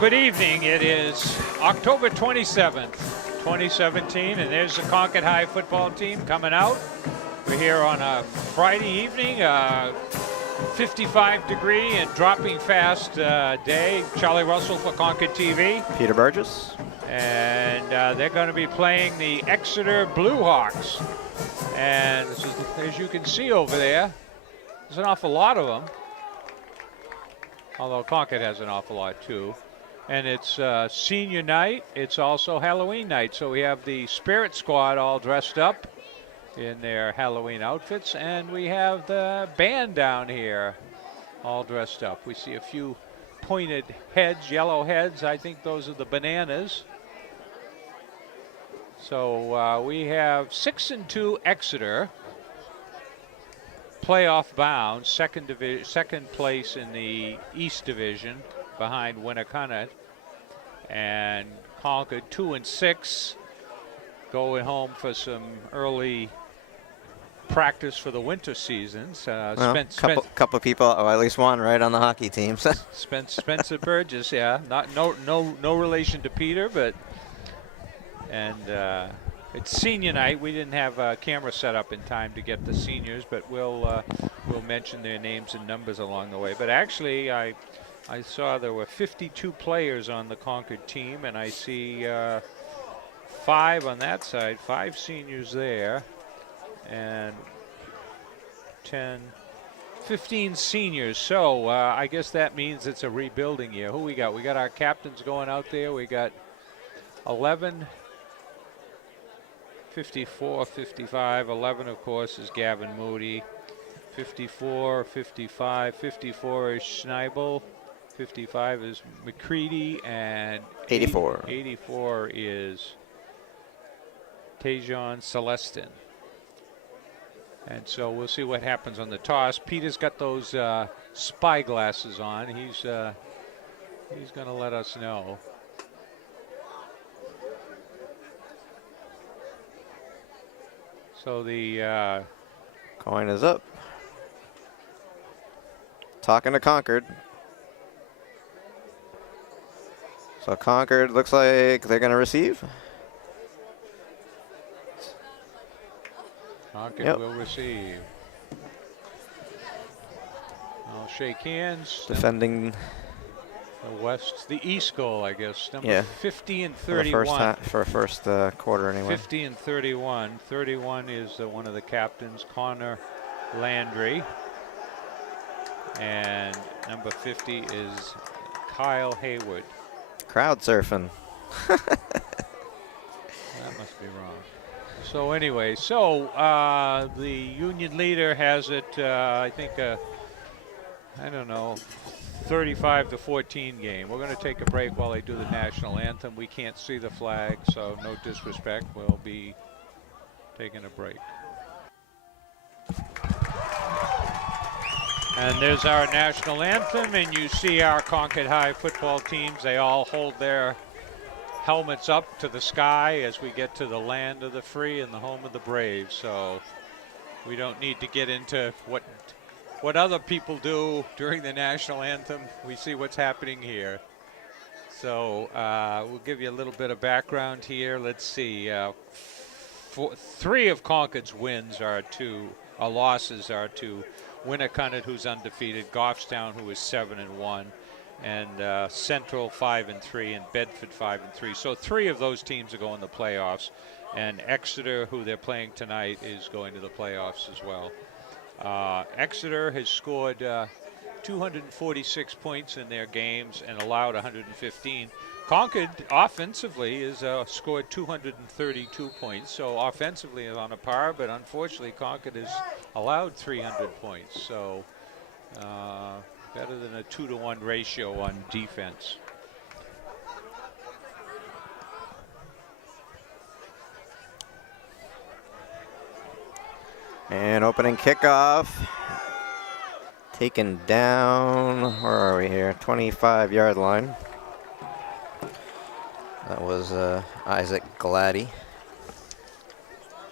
Good evening. It is October 27th, 2017, and there's the Concord High football team coming out. We're here on a Friday evening, 55-degree and dropping fast day. Charlie Russell for ConcordTV. Peter Burgess. And they're going to be playing the Exeter Blue Hawks. And this is, as you can see over there, there's an awful lot of them. Although Concord has an awful lot too. And it's senior night. It's also Halloween night. So we have the Spirit Squad all dressed up in their Halloween outfits. And we have the band down here all dressed up. We see a few pointed heads, yellow heads. I think those are the Bananas. So we have 6-2 Exeter, playoff bound, second place in the East Division behind Winnicott, and Concord 2-6, going home for some early practice for the winter seasons. Couple people, at least one, right on the hockey team. Spencer Burgess, yeah, no relation to Peter, but it's senior night. We didn't have a camera set up in time to get the seniors, but we'll mention their names and numbers along the way. But actually, I saw there were 52 players on the Concord team, and I see 5 on that side, 5 seniors there, and 15 seniors. So I guess that means it's a rebuilding year. Who we got? We got our captains going out there. We got 11, 54, 55. 11, of course, is Gavin Moody. 54, 55. 54 is Schneibel. 55 is McCready, and 84. 84 is Tejon Celestin. And so we'll see what happens on the toss. Peter's got those spy glasses on. He's going to let us know. So the coin is up. Talking to Concord. So Concord looks like they're going to receive. Concord will receive. I'll shake hands. Defending the East goal, I guess. Number 50 and 31. For first quarter, anyway. 50 and 31. 31 is one of the captains, Connor Landry. And number 50 is Kyle Hayward. Crowd surfing. That must be wrong. So anyway, the Union leader has it, I think, I don't know, 35-14 game. We're going to take a break while they do the national anthem. We can't see the flag, so no disrespect. We'll be taking a break. And there's our national anthem, and you see our Concord High football teams. They all hold their helmets up to the sky as we get to the land of the free and the home of the brave. So we don't need to get into what other people do during the national anthem. We see what's happening here. So we'll give you a little bit of background here. Let's see. 3 of Concord's losses are to Winnicott, who's undefeated, Goffstown, who is 7-1, and Central 5-3, and Bedford 5-3. So 3 of those teams are going to the playoffs, and Exeter, who they're playing tonight, is going to the playoffs as well. Exeter has scored 246 points in their games and allowed 115. Concord offensively is scored 232 points, so offensively is on a par, but unfortunately Concord has allowed 300 points, so better than a 2-to-1 ratio on defense. And opening kickoff. Taken down, where are we here? 25-yard line. That was Isaac Gladdy.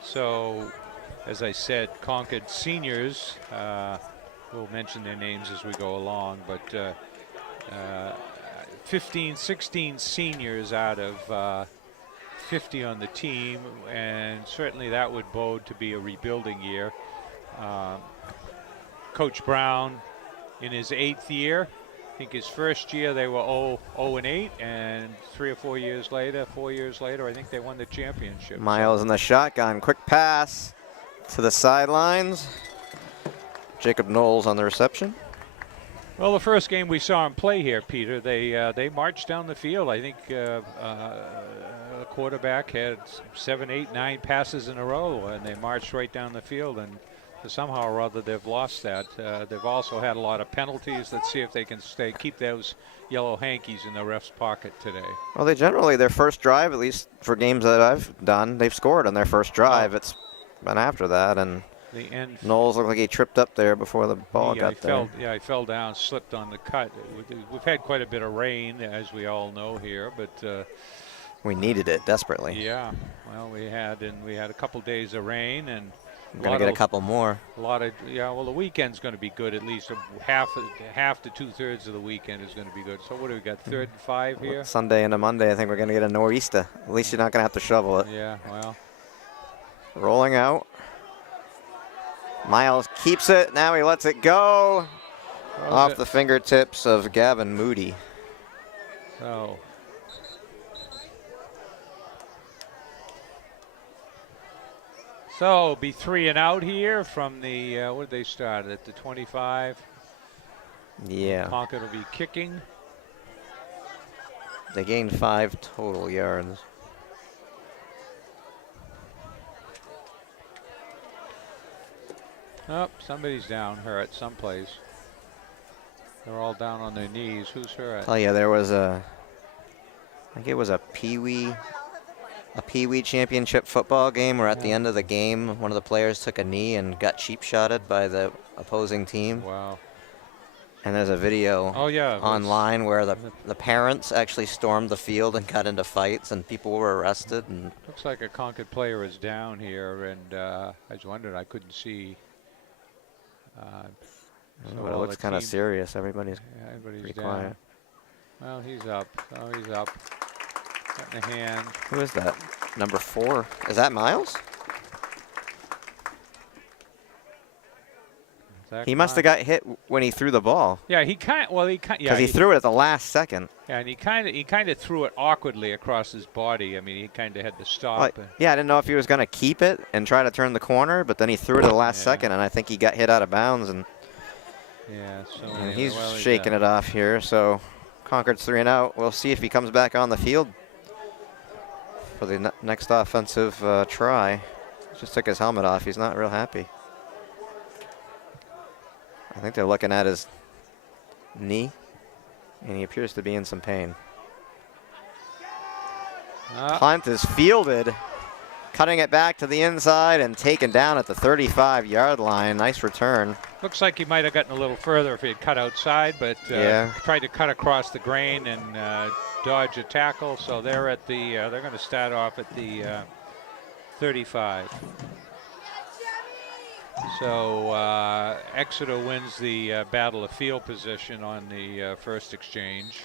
So, as I said, Concord seniors, we'll mention their names as we go along, but 15, 16 seniors out of 50 on the team, and certainly that would bode to be a rebuilding year. Coach Brown in his 8th year. I think his first year they were 0-8, and 3 or 4 years later, I think they won the championship. Miles in the shotgun, quick pass to the sidelines. Jacob Knowles on the reception. Well, the first game we saw him play here, Peter, they marched down the field. I think the quarterback had 7, 8, 9 passes in a row, and they marched right down the field. And somehow or other, they've lost that. They've also had a lot of penalties. Let's see if they can keep those yellow hankies in the ref's pocket today. Well, they generally, their first drive, at least for games that I've done, they've scored on their first drive. Oh. It's been after that, and the end. Knowles looked like he tripped up there before the ball got there. He fell down, slipped on the cut. We've had quite a bit of rain, as we all know here, but we needed it desperately. Yeah, well, we had a couple days of rain, and we're gonna get a couple more. Well, the weekend's going to be good. At least half to 2/3 of the weekend is going to be good. So what do we got? 3rd and 5 here. Sunday into Monday, I think we're going to get a nor'easter. At least you're not going to have to shovel it. Yeah, well. Rolling out. Miles keeps it. Now he lets it go off the fingertips of Gavin Moody. So. So it'll be 3 and out here from the, what did they start at, the 25? Yeah. Concord will be kicking. They gained 5 total yards. Oh, somebody's down, hurt someplace. They're all down on their knees. Who's hurt? Oh yeah, there was I think it was a Pee Wee championship football game where at the end of the game, one of the players took a knee and got cheap shotted by the opposing team. Wow. And there's a video online where the parents actually stormed the field and got into fights, and people were arrested. And looks like a Concord player is down here, and I was wondering, I couldn't see. But it looks kind of serious. Everybody's pretty down. quiet. Well, he's up. Oh, he's up. Got in the hand. Who is that? Number 4. Is that Miles? He must have got hit when he threw the ball. Yeah, because he threw it at the last second. Yeah, and he kind of threw it awkwardly across his body. I mean, he kind of had to stop. Yeah, I didn't know if he was going to keep it and try to turn the corner, but then he threw it at the last second, and I think he got hit out of bounds. And he's shaking it off here. So Concord's 3 and out. We'll see if he comes back on the field for the next offensive try. Just took his helmet off. He's not real happy. I think they're looking at his knee, and he appears to be in some pain. Punt is fielded, cutting it back to the inside and taken down at the 35-yard line. Nice return. Looks like he might have gotten a little further if he had cut outside, but tried to cut across the grain and dodge a tackle. So they're at the. They're going to start off at the 35. So Exeter wins the battle of field position on the first exchange.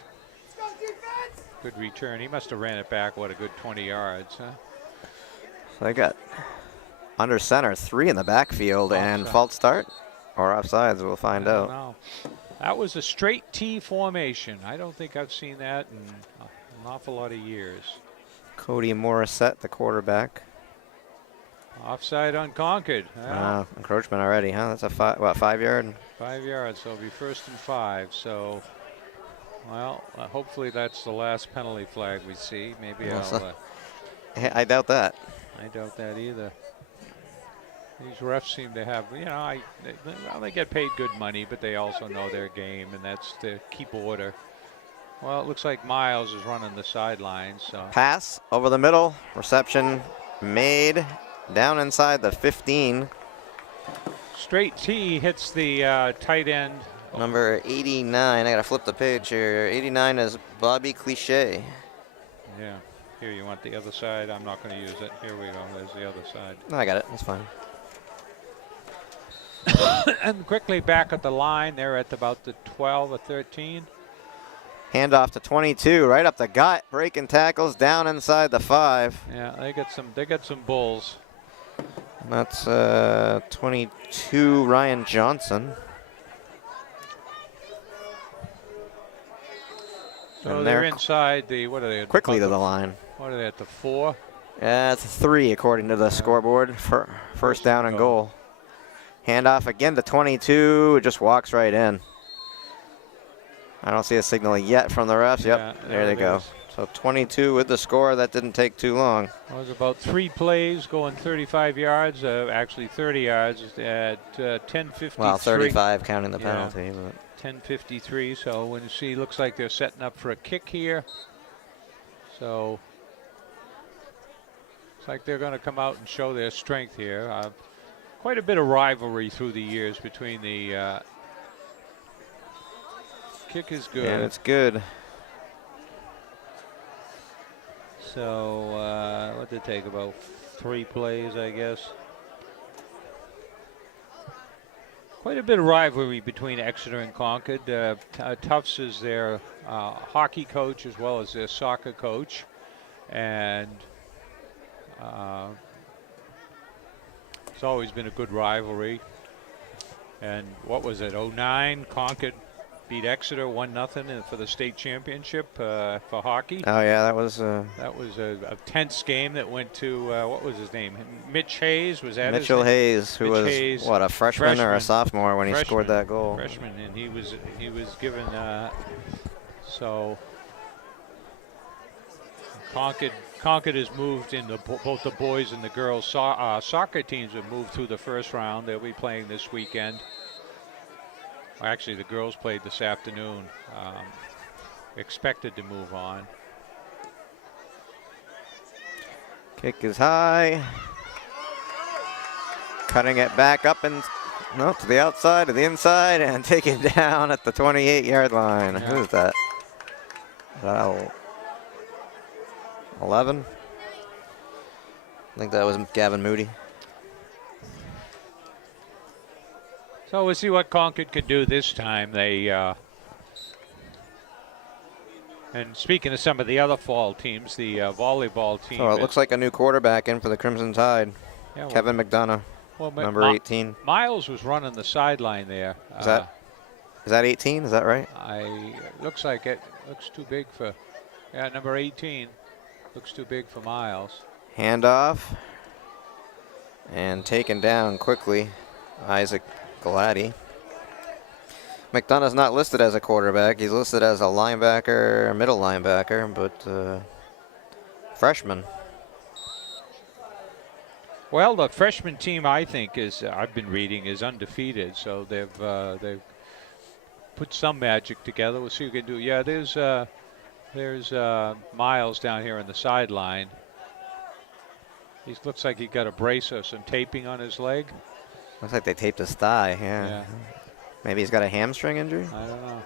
Good return. He must have ran it back, what, a good 20 yards, huh? So they got under center, 3 in the backfield, and false start or offsides, we'll find out. No. That was a straight T formation. I don't think I've seen that in an awful lot of years. Cody Morissette, the quarterback. Offside on Concord. Encroachment already, huh? That's a 5-yard? 5 yards, so it'll be 1st and 5. So, well, hopefully that's the last penalty flag we see. Maybe I doubt that. I doubt that either. These refs seem to have, they get paid good money, but they also know their game, and that's to keep order. Well, it looks like Miles is running the sidelines. So. Pass over the middle, reception made. Down inside the 15. Straight T hits the tight end. Number 89. I got to flip the page here. 89 is Bobby Cliche. Yeah. Here, you want the other side? I'm not going to use it. Here we go. There's the other side. No, I got it. That's fine. And quickly back at the line. They're at about the 12 or 13. Handoff to 22, right up the gut, breaking tackles down inside the 5. Yeah, they got some bulls. And that's 22 Ryan Johnson. So and they're inside the, what are they? Quickly to the line. What are they at, the 4? Yeah, it's 3 according to the scoreboard for first down and goal. Handoff again to 22, it just walks right in. I don't see a signal yet from the refs. Yep, Yeah, there they go. So 22 with the score. That didn't take too long. It was about 3 plays going 35 yards, actually 30 yards at 10:53. Well, 35 counting the penalty. But 10:53. So when you see, looks like they're setting up for a kick here. So it's like they're going to come out and show their strength here. Quite a bit of rivalry through the years between the kick is good. and it's good. So what did it take, about 3 plays, I guess. Quite a bit of rivalry between Exeter and Concord. Tufts is their hockey coach as well as their soccer coach, and it's always been a good rivalry. And what was it, 09? Concord beat Exeter 1-0 for the state championship for hockey. Oh yeah, that was a tense game that went to what was his name? Mitch Hayes, was that Mitchell his name? Hayes, who was Hayes, what, a freshman or a sophomore when he scored that goal. Freshman, and he was given so Concord has moved in both the boys and the girls soccer teams have moved through the first round. They'll be playing this weekend. Actually, the girls played this afternoon. Expected to move on. Kick is high. Cutting it back up and to the outside, to the inside, and take it down at the 28-yard line. Yeah. Who is that? 11? I think that was Gavin Moody. So we'll see what Concord could do this time. They and speaking of some of the other fall teams, the volleyball team. So it looks like a new quarterback in for the Crimson Tide. Yeah, Kevin McDonough, number 18. Miles was running the sideline there. Is that 18? Is that right? Looks like it. Looks too big for. Yeah, number 18. Looks too big for Miles. Handoff. And taken down quickly. Isaac Galati. McDonough's not listed as a quarterback. He's listed as a linebacker, middle linebacker, but freshman. Well, the freshman team, I think, I've been reading, is undefeated. So they've put some magic together. We'll see what we can do. Yeah, there's Miles down here on the sideline. He looks like he got a brace or some taping on his leg. Looks like they taped his thigh. Yeah. Maybe he's got a hamstring injury. I don't know.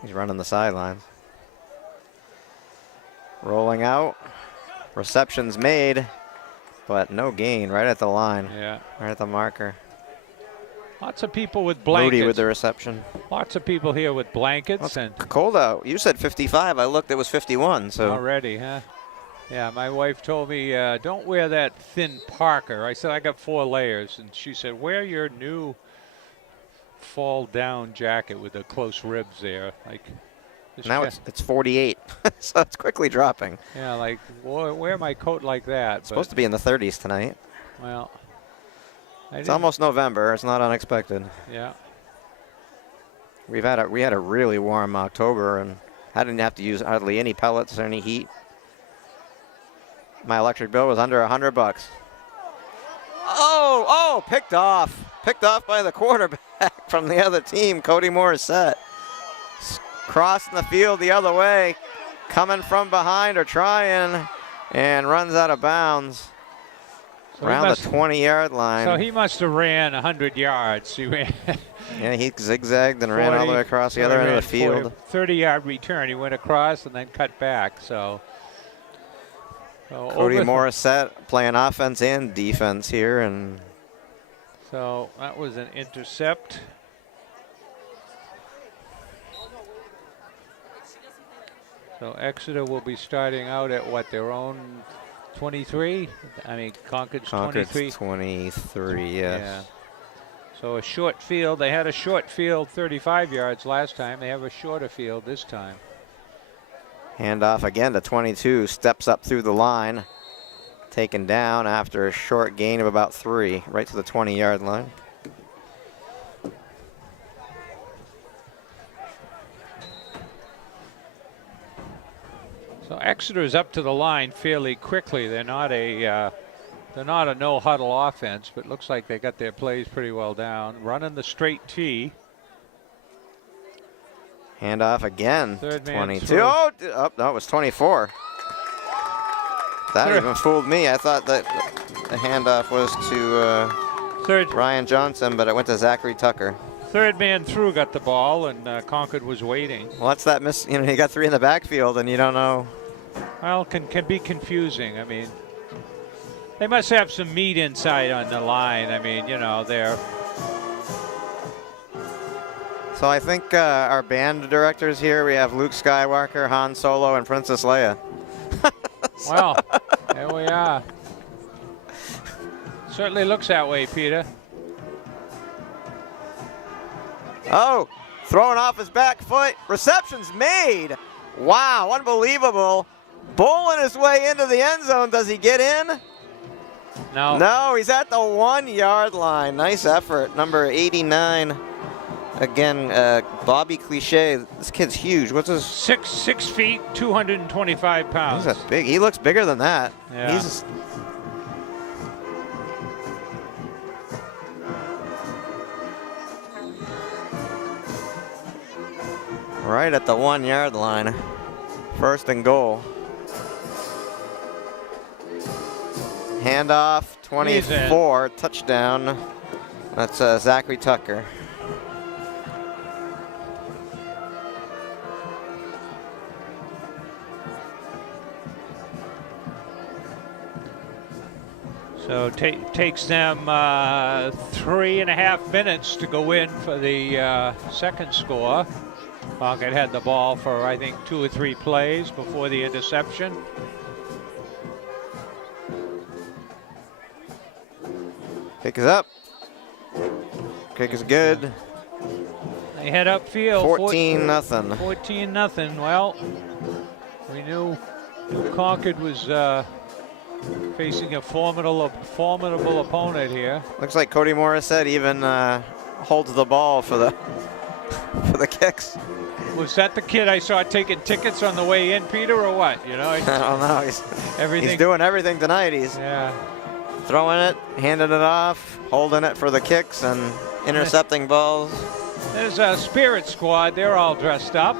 He's running the sidelines. Rolling out. Reception's made, but no gain. Right at the line. Yeah. Right at the marker. Lots of people with blankets. Moody with the reception. Lots of people here with blankets. Well, it's cold out. You said 55. I looked. It was 51. So already, huh? Yeah, my wife told me, don't wear that thin parka. I said, I got 4 layers. And she said, wear your new fall down jacket with the close ribs there. Like now it's 48, so it's quickly dropping. Yeah, like wear my coat like that. It's supposed to be in the 30s tonight. Well, it's almost November. It's not unexpected. Yeah. We had a really warm October, and I didn't have to use hardly any pellets or any heat. My electric bill was under $100. Oh, picked off by the quarterback from the other team, Cody Morissette. Crossing the field the other way, coming from behind or trying, and runs out of bounds around the 20-yard line. So he must have ran 100 yards. He ran. Yeah, he zigzagged and ran all the way across the other end of the field. 30-yard return. He went across and then cut back. So Cody Morissette playing offense and defense here, and so that was an intercept. So Exeter will be starting out at what, their own 23? I mean, Concord's 23. 23, yes. Yeah. So a short field. They had a short field 35 yards last time. They have a shorter field this time. Handoff again to 22, steps up through the line. Taken down after a short gain of about 3, right to the 20-yard line. So Exeter's up to the line fairly quickly. They're not a no huddle offense, but looks like they got their plays pretty well down. Running the straight tee. Handoff again. Third man 22. through. Oh, no, it was 24. That even fooled me. I thought that the handoff was to Ryan Johnson, but it went to Zachary Tucker. Third man through got the ball, and Concord was waiting. Well, that's that miss. You know, he got 3 in the backfield, and you don't know. Well, can be confusing. I mean, they must have some meat inside on the line. I mean, you know, they're. So I think our band directors here, we have Luke Skywalker, Han Solo, and Princess Leia. Well, there we are. Certainly looks that way, Peter. Oh, throwing off his back foot. Reception's made. Wow, unbelievable. Bowling his way into the end zone. Does he get in? No. No, he's at the 1-yard line. Nice effort. Number 89. Again, Bobby Cliche. This kid's huge. What's his? 6 feet, 225 pounds. He's a big. He looks bigger than that. Yeah. He's right at the 1-yard line. 1st and goal. Handoff, 24, touchdown. That's Zachary Tucker. So takes them 3.5 minutes to go in for the second score. Concord had the ball for, I think, 2 or 3 plays before the interception. Kick is up. Kick is good. They head upfield. 14-0. 14-0. Well, we knew Concord was facing a formidable opponent here. Looks like Cody Morissette even holds the ball for the kicks. Was that the kid I saw taking tickets on the way in, Peter, or what? You know, I don't know. He's doing everything tonight. He's throwing it, handing it off, holding it for the kicks, and intercepting balls. There's a Spirit Squad. They're all dressed up.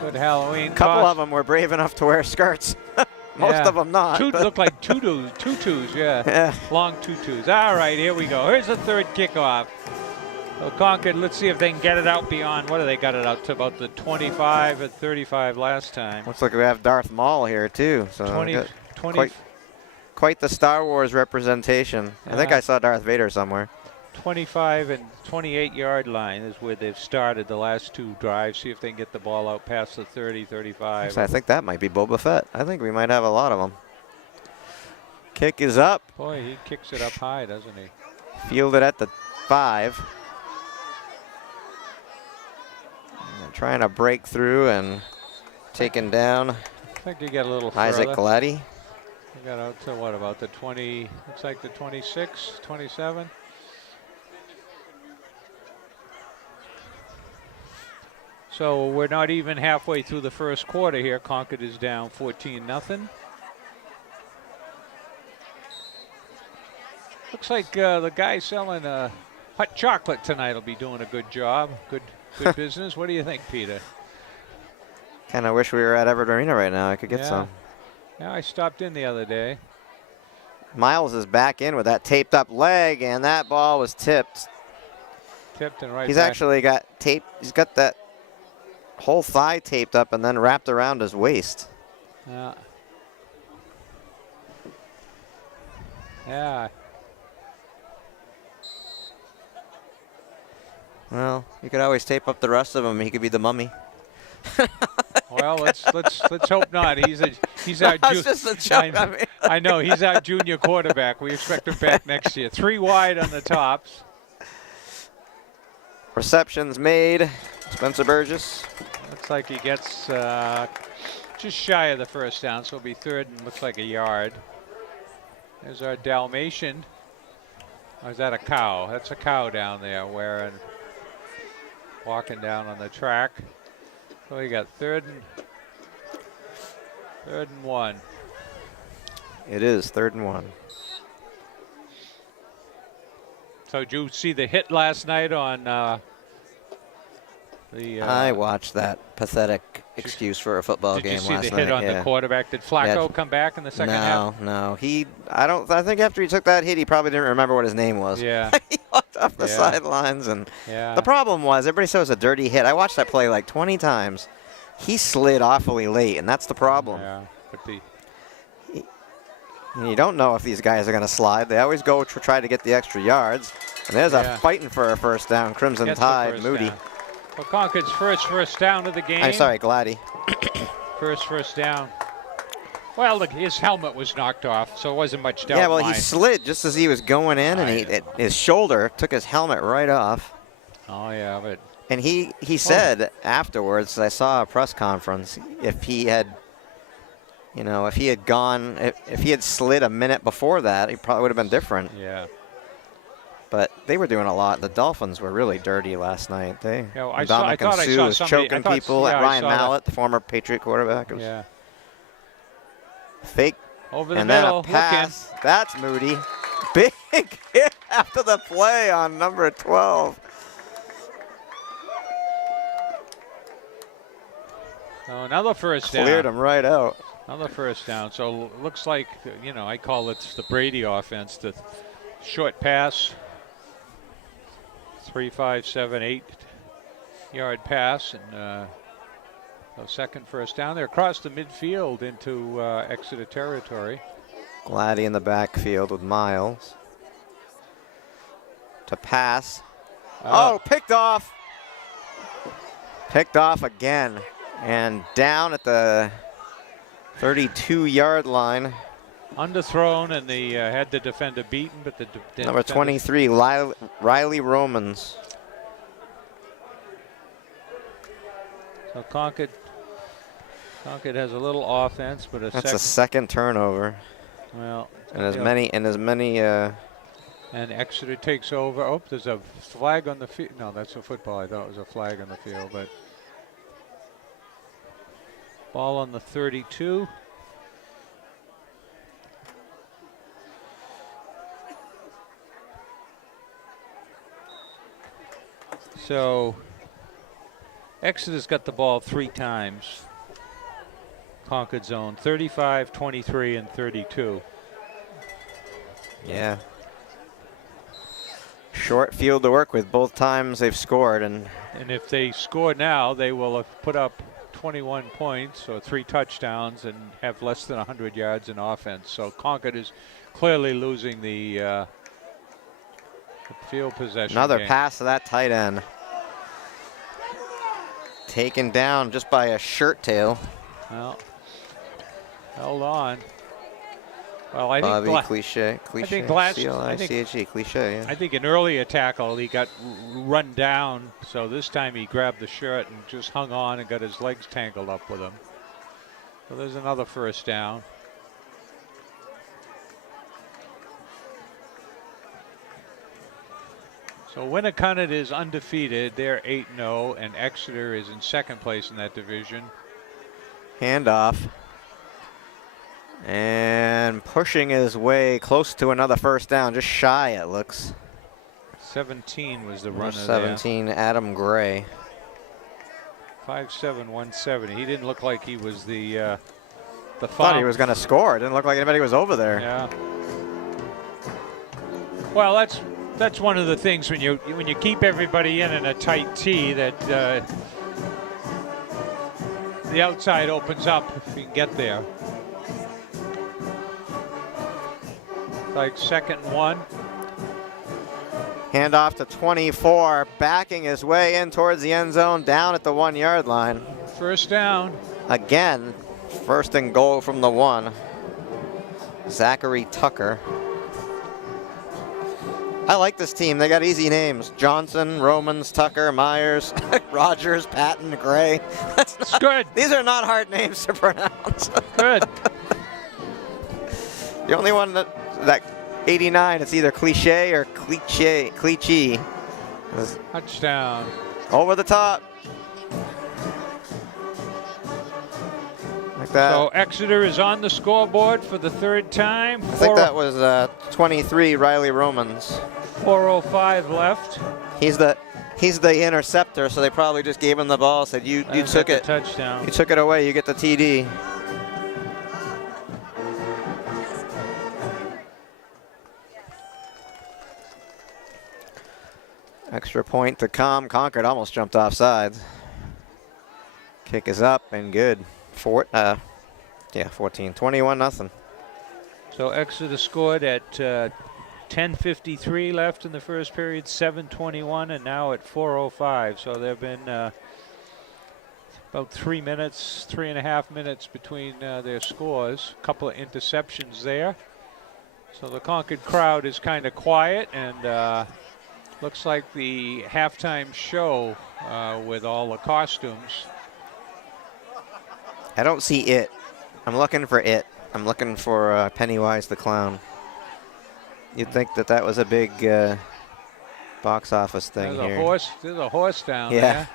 Good Halloween. A couple of them were brave enough to wear skirts. Most of them not. Look like tutus, yeah. Long tutus. All right, here we go. Here's the third kickoff. So Concord, let's see if they can get it out beyond, what do they got it out to, about the 25 and 35 last time. Looks like we have Darth Maul here too. So 20 quite the Star Wars representation. I think I saw Darth Vader somewhere. 25 and 28-yard line is where they've started the last 2 drives. See if they can get the ball out past the 30, 35. I think that might be Boba Fett. I think we might have a lot of them. Kick is up. Boy, he kicks it up high, doesn't he? Fielded at the 5. Trying to break through and taken down. I think he got a little Isaac further. Gladdy. He got out to what, about the 20, looks like the 26, 27. So we're not even halfway through the first quarter here. Concord is down 14-0. Looks like the guy selling hot chocolate tonight will be doing a good job. Good business. What do you think, Peter? Kind of wish we were at Everett Arena right now. I could get some. Yeah, I stopped in the other day. Miles is back in with that taped up leg, and that ball was tipped. Tipped and right He's back. actually got tape. He's got that whole thigh taped up and then wrapped around his waist. Yeah. Yeah. Well, you could always tape up the rest of them. He could be the mummy. Well, let's hope not. He's our That's just a joke. I know he's our junior quarterback. We expect him back next year. 3 wide on the tops. Receptions made. Spencer Burgess. Looks like he gets just shy of the first down, so it'll be 3rd and looks like a yard. There's our Dalmatian. Or is that a cow? That's a cow down there walking down on the track. So we got 3rd and 1. It is 3rd and 1. So did you see the hit last night on the? I watched that pathetic excuse for a football game last night. Did you see the hit on the quarterback? Did Flacco come back in the second half? No. I think after he took that hit, he probably didn't remember what his name was. Yeah. He walked off the sidelines, and the problem was everybody said it was a dirty hit. I watched that play like 20 times. He slid awfully late, and that's the problem. Yeah, but you don't know if these guys are going to slide. They always go try to get the extra yards. And there's a fighting for a first down. Crimson Tide, Moody. Down. Well, Concord's first down of the game. I'm sorry, Gladdy. first down. Well, look, his helmet was knocked off, so it wasn't much doubt. Yeah, well, he slid just as he was going in, and his shoulder took his helmet right off. Oh, yeah, but... And he said afterwards, I saw a press conference, if he had slid a minute before that, it probably would have been different. Yeah. But they were doing a lot. The Dolphins were really dirty last night. I thought I saw was choking people at Ryan Mallett, the former Patriot quarterback. Fake. Over the and middle. Then a pass. That's Moody. Big hit after the play on number 12. So another first down. Cleared him right out. Another first down. So looks like, I call it the Brady offense. The short pass. 3, 5, 7, 8 yard pass. And second first down. They're across the midfield into Exeter territory. Gladdy in the backfield with Miles. To pass. Picked off. Picked off again. And down at the 32-yard line. Underthrown, and they had the defender beaten, but the number 23, Riley Romans. So Concord has a little offense, but that's a second turnover. Well, and as many. And Exeter takes over. Oh, there's a flag on the field. No, that's a football. I thought it was a flag on the field, but ball on the 32. So Exeter's got the ball 3 times. Concord zone 35, 23, and 32. Yeah. Short field to work with both times they've scored, and if they score now, they will have put up 21 points or 3 touchdowns and have less than 100 yards in offense. So Concord is clearly losing the field possession. Another game. pass to that tight end. Taken down just by a shirt tail. Well, held on. Well, I Bobby think Cliche. C-L-I-C-H-E, Cliche, yeah. I think an earlier tackle, he got run down. So this time he grabbed the shirt and just hung on and got his legs tangled up with him. So there's another first down. So Winnacunnet is undefeated. They're 8-0, and Exeter is in second place in that division. Handoff. And pushing his way close to another first down, just shy it looks. 17 was the runner 17, there. Adam Gray. 5'7", 170. He didn't look like he was the thought he was going to score. It didn't look like anybody was over there. Yeah. Well, that's one of the things when you keep everybody in a tight T that the outside opens up if you can get there. Like 2nd and 1. Handoff to 24, backing his way in towards the end zone, down at the 1-yard line. First down. Again, first and goal from the 1. Zachary Tucker. I like this team. They got easy names. Johnson, Romans, Tucker, Myers, Rogers, Patton, Gray. That's good. These are not hard names to pronounce. Good. The only one that 89, it's either cliche or cliche. Touchdown. Over the top. Like that. So Exeter is on the scoreboard for the 3rd time. I think that was 23, Riley Romans. 4:05 left. He's the interceptor, so they probably just gave him the ball, said you took it. Touchdown. You took it away, you get the TD. Extra point to come. Concord almost jumped off sides. Kick is up and good. 14, 21-0. So Exeter scored at 10:53 left in the first period, 7:21, and now at 4:05. So there have been about 3.5 minutes between their scores. A couple of interceptions there. So the Concord crowd is kind of quiet, and looks like the halftime show with all the costumes. I don't see it. I'm looking for it. I'm looking for Pennywise the Clown. You'd think that was a big box office thing here. There's a horse down there. Yeah.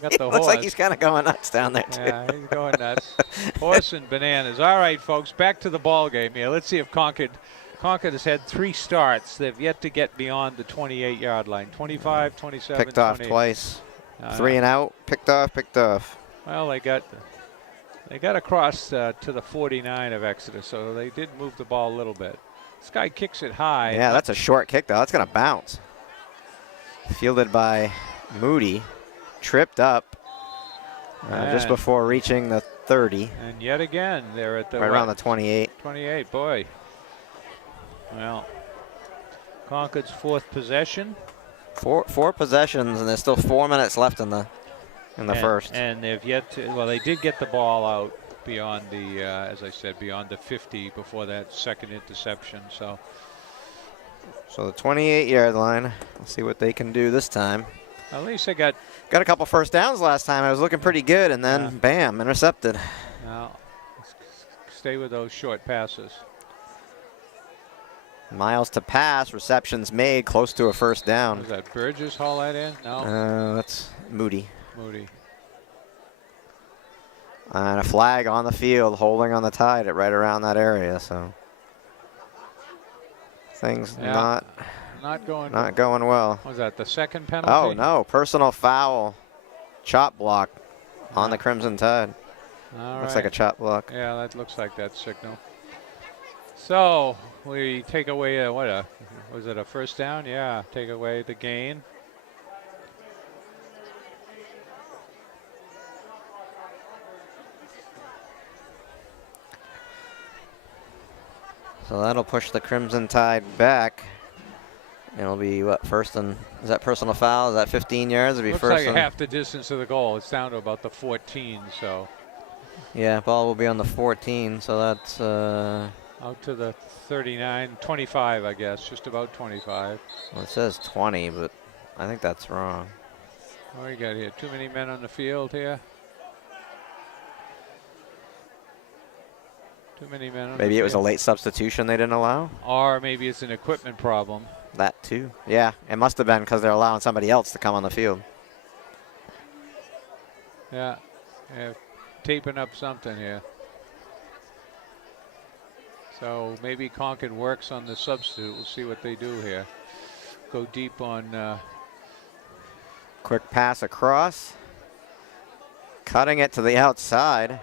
Got the Looks like he's kind of going nuts down there, too. Yeah, he's going nuts. Horse and bananas. All right, folks, back to the ball game here. Let's see if Concord has had 3 starts. They've yet to get beyond the 28-yard line. 25, 27, Picked off 28. twice. 3 and out. Picked off. Well, they got across to the 49 of Exeter, so they did move the ball a little bit. This guy kicks it high. Yeah, that's a short kick, though. That's going to bounce. Fielded by Moody. Tripped up just before reaching the 30. And yet again, they're at the right around the 28. 28, boy. Well, Concord's 4th possession. Four possessions, and there's still 4 minutes left in the first. And they've yet to. Well, they did get the ball out beyond the, as I said, beyond the 50 before that second interception. So the 28-yard line. Let's see what they can do this time. At least they got a couple first downs last time. I was looking pretty good, and then bam, intercepted. Now, stay with those short passes. Miles to pass, receptions made, close to a first down. Was that Burgess haul that in? No. That's Moody. And a flag on the field, holding on the tide at right around that area. So things not going well. Was that the second penalty? Oh no, personal foul, chop block on the Crimson Tide. Looks like a chop block. Yeah, that looks like that signal. So we take away was it a first down? Yeah, take away the gain. So that'll push the Crimson Tide back. It'll be what, first and, is that personal foul? Is that 15 yards? It'll be Looks first like half the distance of the goal. It's down to about the 14, so. Yeah, ball will be on the 14, so that's out to the 39, 25, I guess, just about 25. Well, it says 20, but I think that's wrong. What do we got here? Too many men on the field here? Too many men on the field. Maybe it was a late substitution they didn't allow? Or maybe it's an equipment problem. That too. Yeah, it must have been because they're allowing somebody else to come on the field. Yeah, taping up something here. So maybe Concord works on the substitute. We'll see what they do here. Go deep on. Quick pass across. Cutting it to the outside.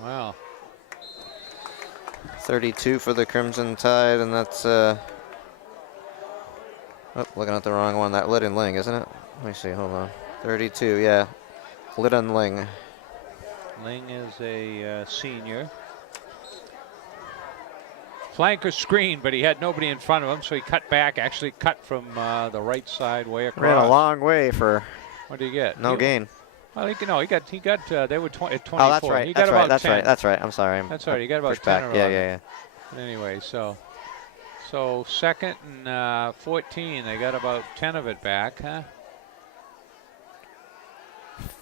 Wow. 32 for the Crimson Tide, and that's oh, looking at the wrong one. That Lyddon Ling, isn't it? Let me see, hold on. 32, yeah. Lyddon Ling. Ling is a senior. flanker screen, but he had nobody in front of him, so he cut back. Actually, cut from the right side way across. Ran a long way for. What did he get? No gain. Well, he got. They were at 24. Oh, that's right. He got about 10. That's right. I'm sorry. That's right. He got about 10 back. or 11. Yeah. But anyway, so second and 14. They got about 10 of it back, huh?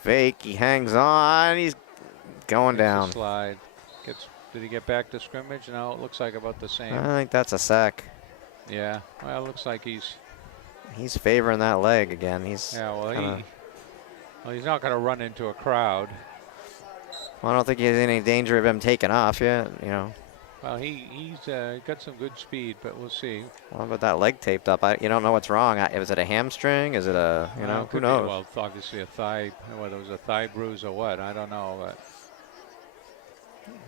Fake. He hangs on. He's going down. Slide. Did he get back to scrimmage? No, it looks like about the same. I think that's a sack. Yeah. Well, it looks like he's favoring that leg again. He's not going to run into a crowd. Well, I don't think he's in any danger of him taking off yet. Well, he's got some good speed, but we'll see. Well, but that leg taped up, you don't know what's wrong. Is it a hamstring? Is it a, who knows? Well, obviously a thigh, whether it was a thigh bruise or what, I don't know. But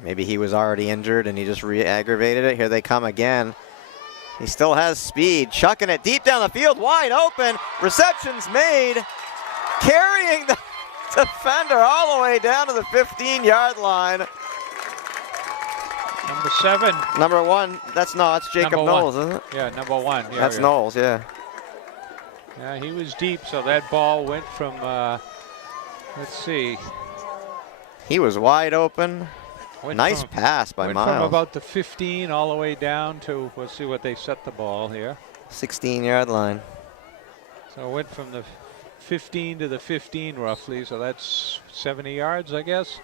maybe he was already injured and he just re-aggravated it. Here they come again. He still has speed, chucking it deep down the field, wide open. Reception's made, carrying the defender all the way down to the 15-yard line. Number 7. Number 1. That's Jacob Knowles, isn't it? Yeah, number 1. Yeah, that's Knowles, yeah. Yeah, he was deep, so that ball went from, let's see. He was wide open. Nice pass by Miles. Went from about the 15 all the way down to, we'll see what they set the ball here. 16-yard line. So it went from the 15 to the 15 roughly, so that's 70 yards, I guess.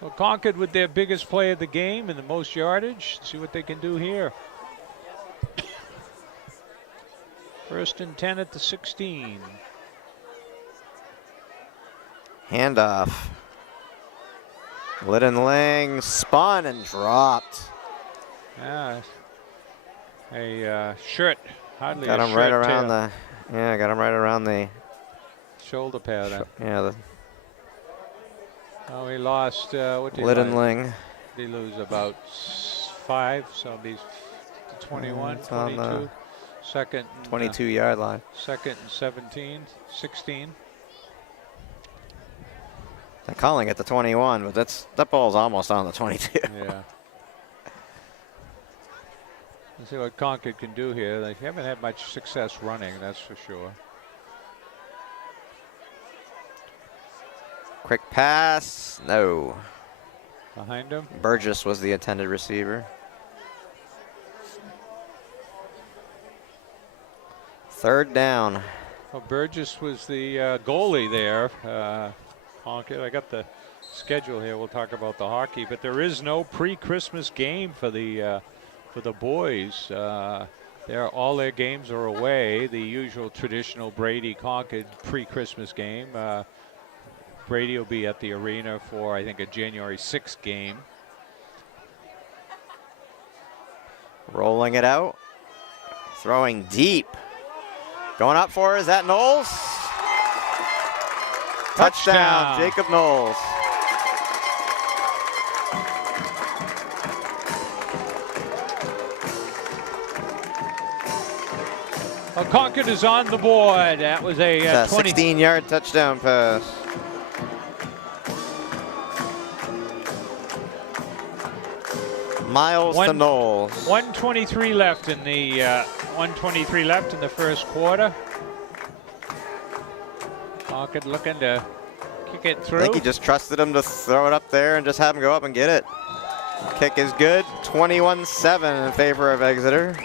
So Concord with their biggest play of the game and the most yardage. See what they can do here. First and 10 at the 16. Handoff. Littenling spun and dropped. Yeah. A shirt. Hardly got a him shirt right around tail. got him right around the shoulder pad. Yeah. Oh, he lost. What did Littenling. He lose about 5, so he's 21, 22. Second. 22-yard line. Second and 17, 16. They're calling it the 21, but that ball's almost on the 22. Yeah. Let's see what Concord can do here. They haven't had much success running, that's for sure. Quick pass. No. Behind him. Burgess was the intended receiver. Third down. Well, Burgess was the goalie there. Concord. I got the schedule here. We'll talk about the hockey, but there is no pre-Christmas game for the boys. All their games are away. The usual traditional Brady Concord pre-Christmas game. Brady will be at the arena for, I think, a January 6th game. Rolling it out. Throwing deep. Going up for, is that Knowles? Touchdown, Jacob Knowles. Well, Concord is on the board. That was a 16-yard touchdown pass. Miles to Knowles. 1:23 left in the 1:23 left in the first quarter. Concord looking to kick it through. I think he just trusted him to throw it up there and just have him go up and get it. Kick is good. 21-7 in favor of Exeter.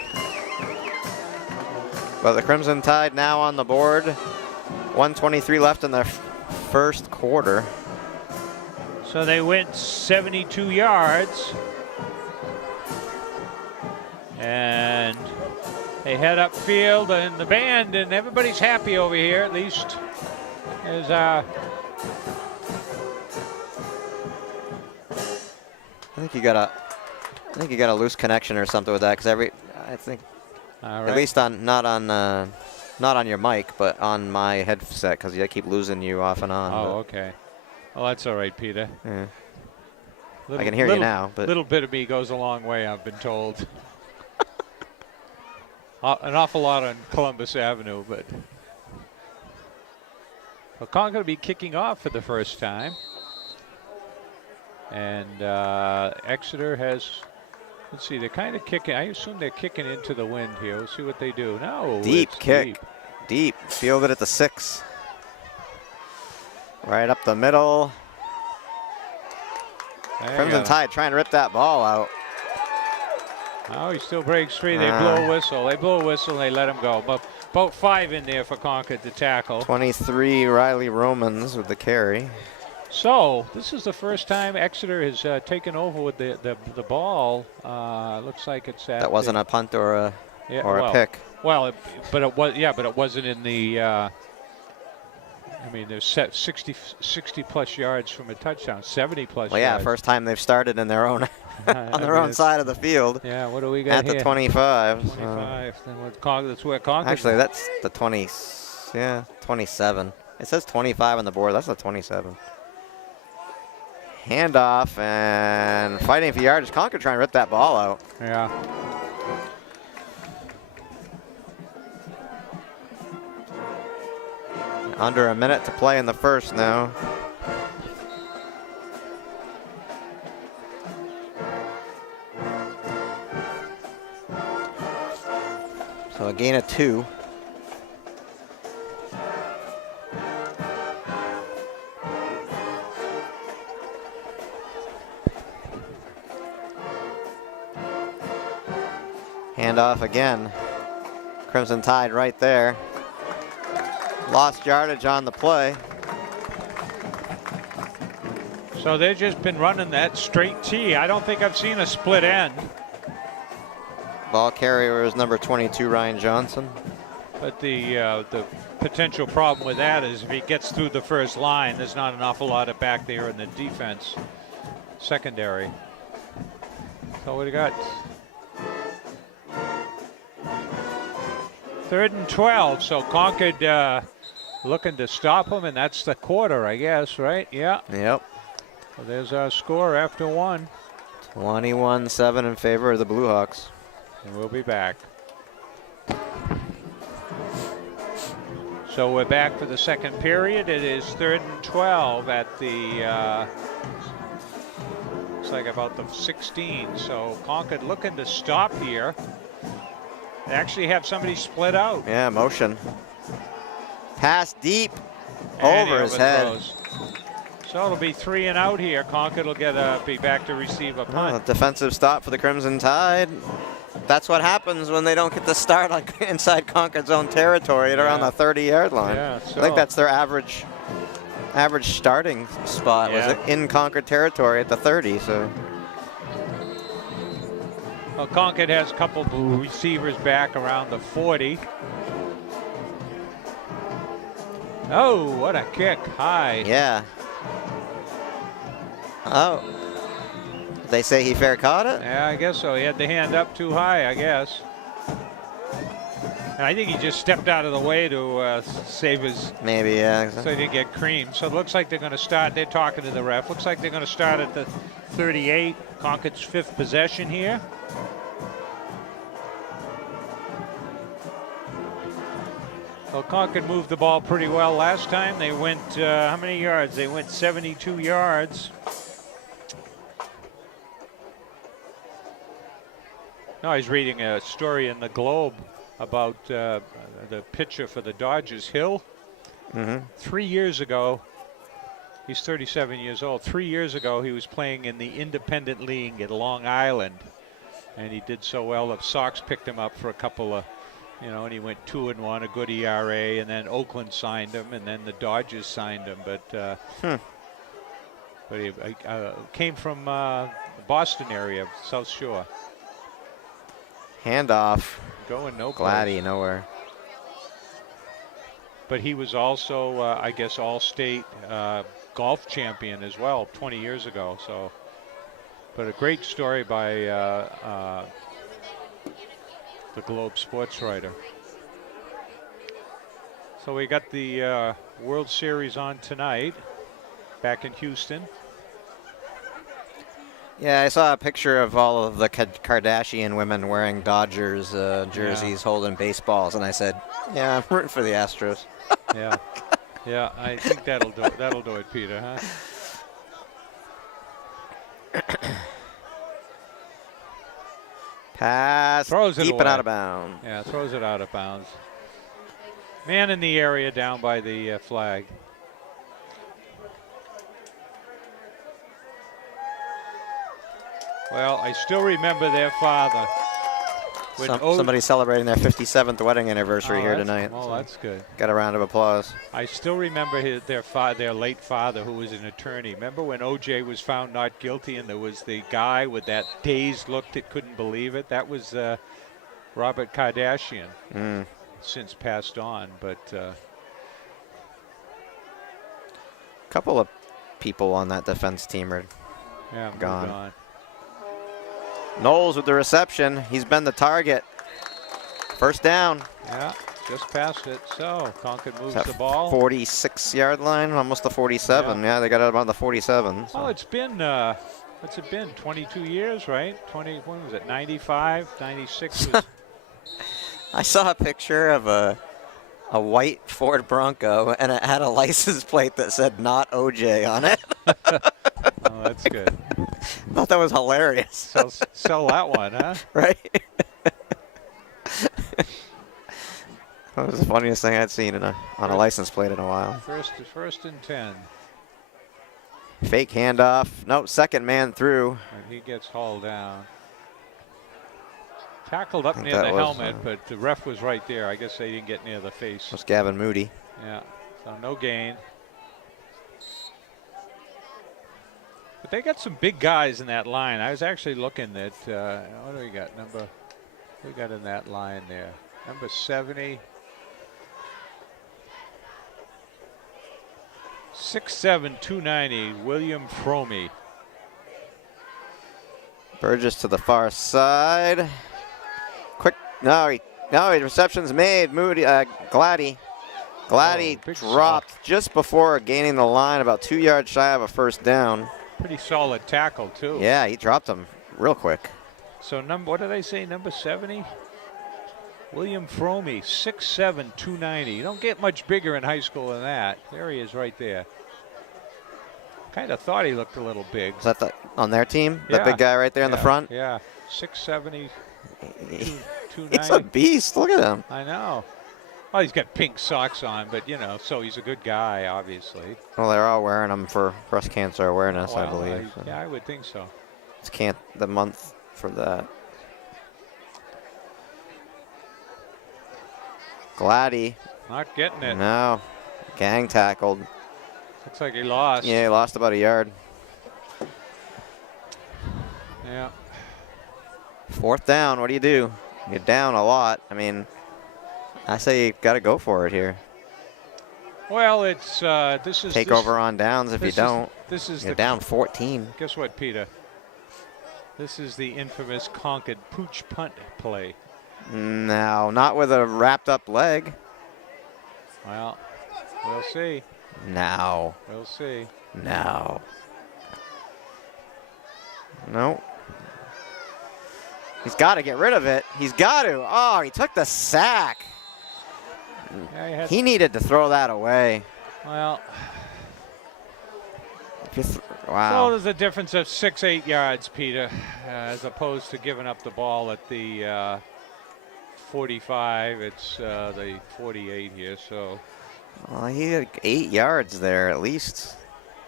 But the Crimson Tide now on the board. 1:23 left in the first quarter. So they went 72 yards. And they head upfield, and the band, and everybody's happy over here, at least. Is I think you got a loose connection or something with that, because I think at least not on your mic, but on my headset, because I keep losing you off and on. Oh, okay. Well, that's all right, Peter. Yeah. I can hear you now, but a little bit of me goes a long way, I've been told. An awful lot on Columbus Avenue, but Concord will be kicking off for the first time. And Exeter has, let's see, they're kind of kicking. I assume they're kicking into the wind here. We'll see what they do. No, deep kick. Deep. Fielded at the 6. Right up the middle. Crimson Tide trying to rip that ball out. Oh, he still breaks free. They blow a whistle. They blow a whistle and they let him go. But about 5 in there for Concord to tackle. 23 Riley Romans with the carry. So this is the first time Exeter has taken over with the ball. Looks like it's at that wasn't a punt or a a pick. Well, but it wasn't in the. I mean, there's 60 plus yards from a touchdown, 70 plus. Well, yeah, yards. first time they've started in their own on their own side of the field. Yeah, what do we got at here? the 25. 25. Then that's where Concord. Actually, that's the 20. Yeah, 27. It says 25 on the board. That's the 27. Handoff and fighting for yards. Concord trying to rip that ball out. Yeah. Under a minute to play in the first now. So a gain of 2. Handoff again. Crimson Tide right there. Lost yardage on the play. So they've just been running that straight T. I don't think I've seen a split end. Ball carrier is number 22, Ryan Johnson. But the potential problem with that is if he gets through the first line, there's not an awful lot of back there in the defense secondary. So what do you got? 3rd and 12. So Concord looking to stop him, and that's the quarter, I guess, right? Yeah. Yep. So there's our score after 1. 21-7 in favor of the Blue Hawks. And we'll be back. So we're back for the second period. It is 3rd and 12 at the, looks like about the 16. So Concord looking to stop here. They actually have somebody split out. Yeah, motion. Pass deep over his head. So it'll be 3 and out here. Concord will be back to receive a punt. Defensive stop for the Crimson Tide. That's what happens when they don't get the start on inside Concord's own territory at around the 30-yard line. Yeah, so I think that's their average starting spot was in Concord territory at the 30. So. Well, Concord has a couple of receivers back around the 40. Oh, what a kick high. Yeah. Oh. They say he fair caught it? Yeah, I guess so. He had the hand up too high, I guess. And I think he just stepped out of the way to save his... Maybe, yeah. So he didn't get creamed. So it looks like they're going to start. They're talking to the ref. Looks like they're going to start at the 38. Concord's 5th possession here. Well, Concord moved the ball pretty well last time. They went, how many yards? They went 72 yards. No, I was reading a story in the Globe about the pitcher for the Dodgers, Hill. 3 years ago, he's 37 years old. 3 years ago, he was playing in the Independent League at Long Island. And he did so well, the Sox picked him up for a couple of, and he went 2-1, a good ERA, and then Oakland signed him, and then the Dodgers signed him. But he came from the Boston area, South Shore. Handoff. Going no Gladdy, nowhere. But he was also, I guess, all-state golf champion as well 20 years ago. So, but a great story by the Globe sports writer. So we got the World Series on tonight back in Houston. Yeah, I saw a picture of all of the Kardashian women wearing Dodgers jerseys, holding baseballs, and I said, "Yeah, I'm rooting for the Astros." yeah, I think that'll do it, Peter, huh? Pass. Throws it deep away. and out of bounds. Yeah, throws it out of bounds. Man in the area down by the flag. Well, I still remember their father. Somebody celebrating their 57th wedding anniversary here tonight. Oh, so that's good. Got a round of applause. I still remember their late father, who was an attorney. Remember when O.J. was found not guilty and there was the guy with that dazed look that couldn't believe it? That was Robert Kardashian, since passed on. But a couple of people on that defense team are gone. Knowles with the reception. He's been the target. First down. Yeah, just passed it. So Concord moves the ball. 46-yard line, almost the 47. Yeah, they got it about the 47. So. Oh, it's been, what's it been, 22 years, right? When was it, 95, 96? I saw a picture of a white Ford Bronco, and it had a license plate that said "Not OJ" on it. Oh, that's good. I thought that was hilarious. Sell that one, huh? Right? That was the funniest thing I'd seen on a license plate in a while. First and 10. Fake handoff. No, second man through. And he gets hauled down. Tackled up near the helmet, but the ref was right there. I guess they didn't get near the face. It was Gavin Moody. Yeah, so no gain. But they got some big guys in that line. I was actually looking at, what do we got? We got in that line there. Number 70. 6'7", 290, William Fromey. Burgess to the far side. Quick, no, reception's made. Moody, Gladdy dropped just before gaining the line, about 2 yards shy of a first down. Pretty solid tackle, too. Yeah, he dropped him real quick. So, what did they say, number 70? William Fromey, 6'7", 290. You don't get much bigger in high school than that. There he is right there. Kind of thought he looked a little big. Is that on their team? Yeah. That big guy right there in the front? Yeah, 6'70", 290. He's a beast. Look at him. I know. Well, he's got pink socks on, but, so he's a good guy, obviously. Well, they're all wearing them for breast cancer awareness, I believe. Yeah, I would think so. It's the month for that. Gladdy. Not getting it. No. Gang tackled. Looks like he lost. Yeah, he lost about a yard. Yeah. Fourth down, what do you do? You're down a lot. I mean, I say you got to go for it here. Well, this is take over on downs if you don't. You're down 14. Guess what, Peter? This is the infamous Concord pooch punt play. No, not with a wrapped up leg. Well, we'll see. No. We'll see. No. No. He's got to get rid of it. He's got to. Oh, he took the sack. Yeah, he needed to throw that away. Well. Wow. Well, there's a difference of 6-8 yards, Peter, as opposed to giving up the ball at the 45. It's the 48 here, so. Well, he had 8 yards there at least.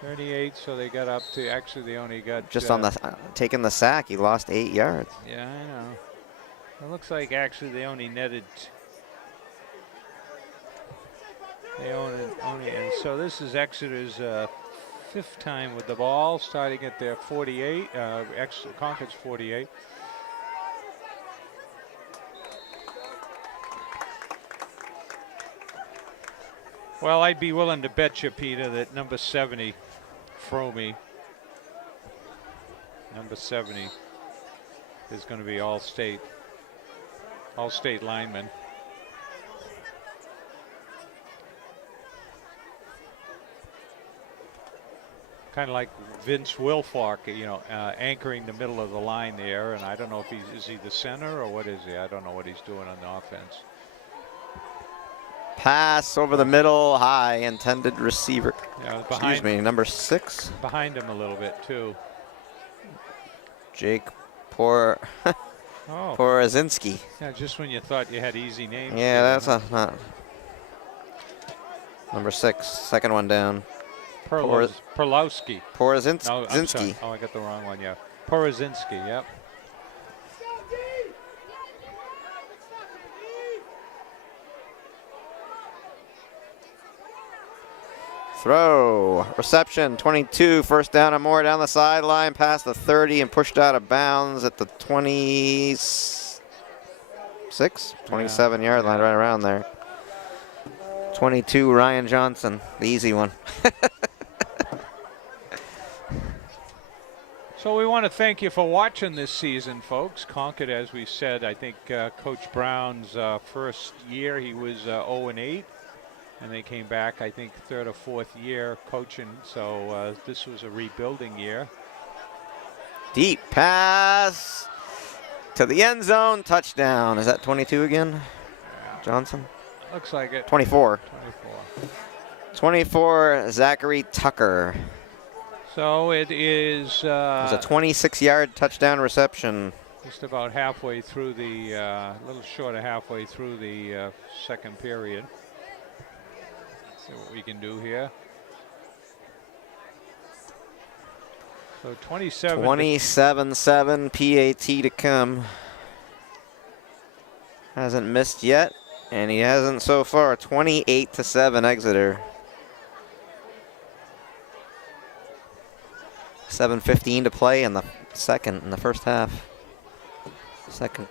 38, so they got up to, actually they only got. Just on the, taking the sack, he lost 8 yards. Yeah, I know. It looks like actually they only netted. And so this is Exeter's 5th time with the ball, starting at their 48, Concord's 48. Well, I'd be willing to bet you, Peter, that number 70, Fromey, number 70, is going to be all-state lineman. Kind of like Vince Wilfork, anchoring the middle of the line there. And I don't know if is he the center or what is he? I don't know what he's doing on the offense. Pass over the middle, high, intended receiver. Yeah, excuse me, number 6. Behind him a little bit too. Jake Oh. Porozinski. Yeah, just when you thought you had easy names. Yeah, that's not. Number 6, second one down. Perlowski. Porozinski. No, I'm sorry. Oh, I got the wrong one, yeah. Porozinski, yep. Throw, reception, 22, first down and more down the sideline, past the 30 and pushed out of bounds at the 26, 27-yard line, right around there. 22, Ryan Johnson, the easy one. So we want to thank you for watching this season, folks. Concord, as we said, I think Coach Brown's first year, he was 0-8. And they came back, I think, third or fourth year coaching. So this was a rebuilding year. Deep pass to the end zone, touchdown. Is that 22 again? Yeah. Johnson? Looks like it. 24. 24. 24, Zachary Tucker. So it is. It was a 26-yard touchdown reception. Just about halfway through the, a little short of halfway through the second period. See what we can do here. So 27. 27-7, PAT to come. Hasn't missed yet, and he hasn't so far. 28-7 Exeter. 7:15 to play in the first half. Second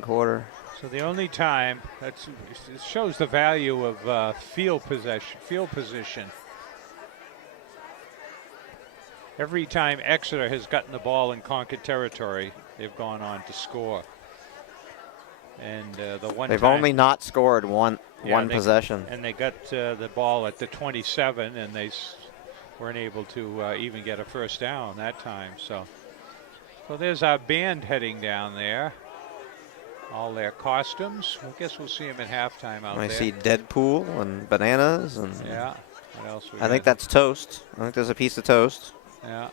quarter. So the only time it shows the value of field position. Every time Exeter has gotten the ball in Concord territory, they've gone on to score. And the one they've time, only not scored one possession. And they got the ball at the 27, and they weren't able to even get a first down that time. So there's our band heading down there. All their costumes. I guess we'll see them at halftime out there. I see Deadpool and bananas and. Yeah. What else? I think that's toast. I think there's a piece of toast. Yeah.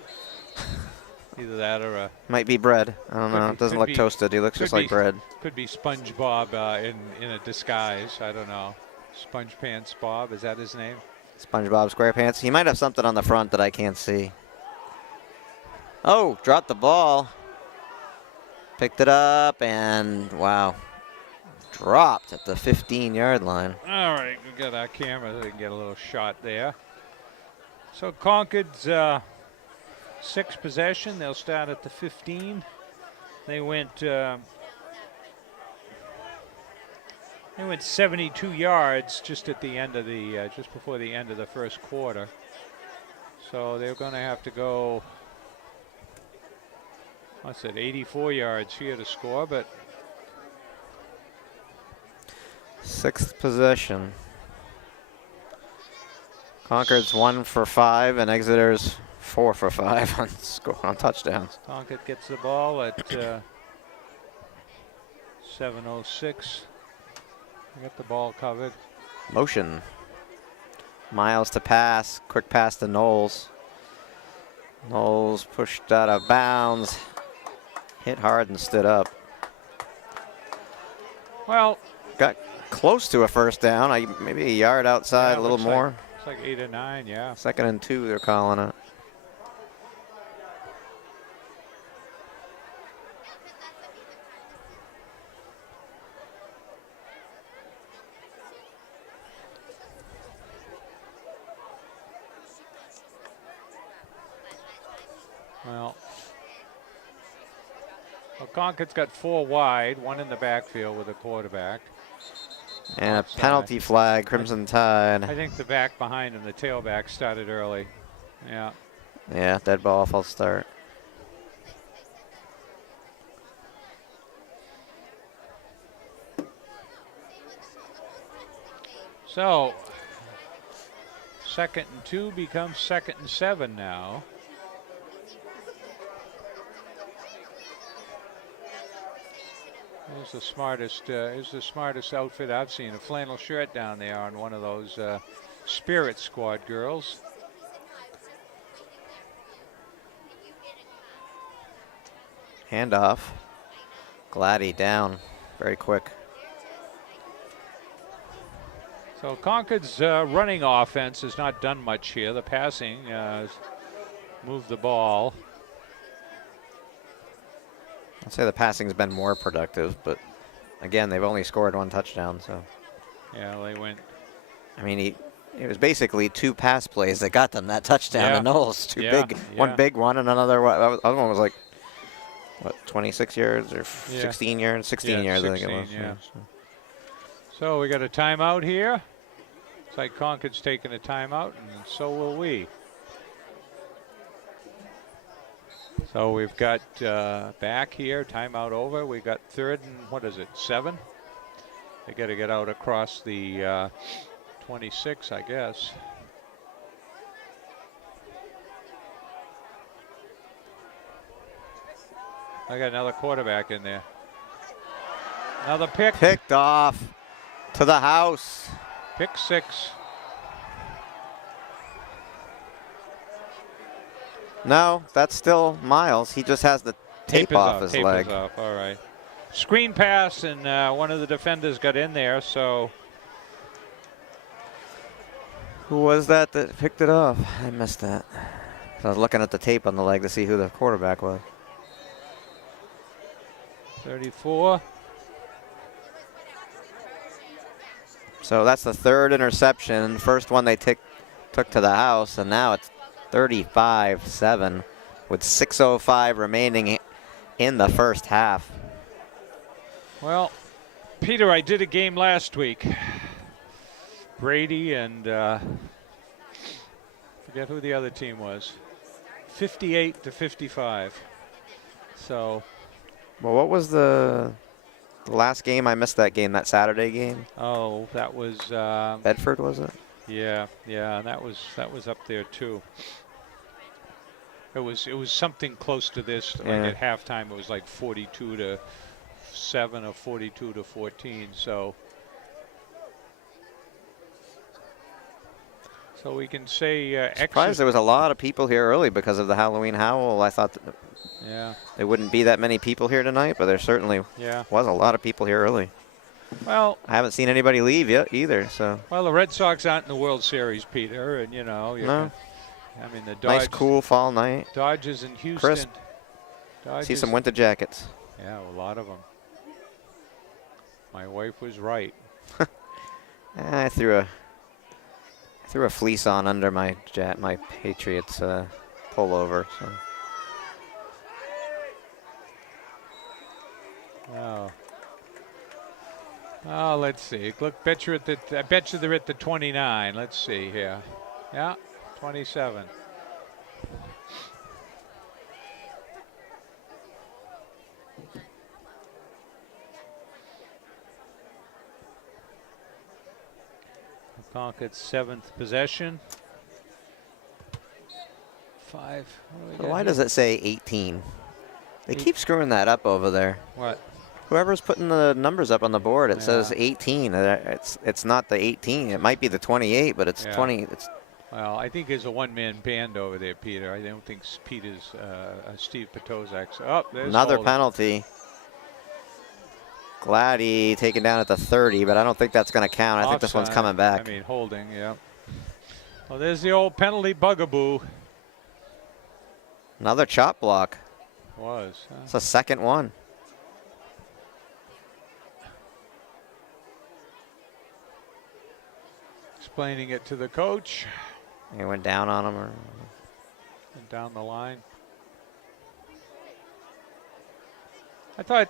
Either that or a. Might be bread. I don't know. It doesn't look toasted. He looks just like bread. Could be SpongeBob in a disguise. I don't know. Sponge Pants Bob. Is that his name? SpongeBob SquarePants. He might have something on the front that I can't see. Oh, dropped the ball. Picked it up and, wow, dropped at the 15-yard line. All right, we got our camera so we can get a little shot there. So Concord's sixth possession. They'll start at the 15. They went 72 yards just at the end of the just before the end of the first quarter. So they're going to have to go. I said 84 yards here to score, but. Sixth possession. Concord's 1 for 5 and Exeter's 4 for 5 on touchdowns. Concord gets the ball at 7:06. Got the ball covered. Motion. Miles to pass. Quick pass to Knowles. Knowles pushed out of bounds. Hit hard and stood up. Well, got close to a first down. Maybe a yard outside, a little more. It's like 8 or 9, yeah. 2nd and 2, they're calling it. Well, Concord's got 4 wide, 1 in the backfield with a quarterback. And a penalty flag, Crimson Tide. I think the back behind him, the tailback, started early. Yeah. Yeah, dead ball, false start. So, 2nd and 2 becomes 2nd and 7 now. Is the smartest outfit I've seen. A flannel shirt down there on one of those Spirit Squad girls. Handoff. Gladdy down very quick. So Concord's running offense has not done much here. The passing has moved the ball. I'd say the passing's been more productive, but again, they've only scored 1 touchdown, so. Yeah, they went. I mean, it was basically 2 pass plays that got them that touchdown to Knowles. One big one and another, the other one was like, what, 26 yards or 16 yards? 16 yards, 16, I think it was. Yeah. So we got a timeout here. Looks like Concord's taking a timeout, and so will we. So we've got back here, timeout over. We got 3rd and 7? They got to get out across the 26, I guess. I got another quarterback in there. Another pick. Picked off to the house. Pick 6. No, that's still Miles. He just has the tape off his leg. Tape is off. All right. Screen pass, and one of the defenders got in there, so. Who was that picked it off? I missed that. I was looking at the tape on the leg to see who the quarterback was. 34. So that's the 3rd interception. First one they took to the house, and now it's 35-7 with 6:05 remaining in the first half. Well, Peter, I did a game last week. Brady and forget who the other team was. 58-55. So. Well, what was the last game? I missed that game, that Saturday game. Oh, that was Bedford, was it? Yeah, and that was up there too. It was something close to this. Like at halftime, it was like 42-7 or 42-14. So we can say. Surprised there was a lot of people here early because of the Halloween Howl. I thought there wouldn't be that many people here tonight, but there certainly was a lot of people here early. Well, I haven't seen anybody leave yet either. So. Well, the Red Sox aren't in the World Series, Peter, and no. I mean the nice cool fall night. Dodgers in Houston. Crisp. See some winter jackets. Yeah, a lot of them. My wife was right. I threw a fleece on under my Patriots pullover. So. Oh, let's see. Look, I bet you they're at the 29. Let's see here. Yeah, 27. Concord's 7th possession. 5. So why does it say 18? They keep screwing that up over there. What? Whoever's putting the numbers up on the board, it says 18. It's not the 18. It might be the 28, but it's 20. Well, I think there's a one-man band over there, Peter. I don't think Peter's Steve Petozak's. Oh, there's another holding. Penalty. Gladdy taken down at the 30, but I don't think that's going to count. I think this one's coming back. I mean, holding, yeah. Well, there's the old penalty bugaboo. Another chop block. Huh? It's a second one. Explaining it to the coach. He went down on him. Went down the line. I thought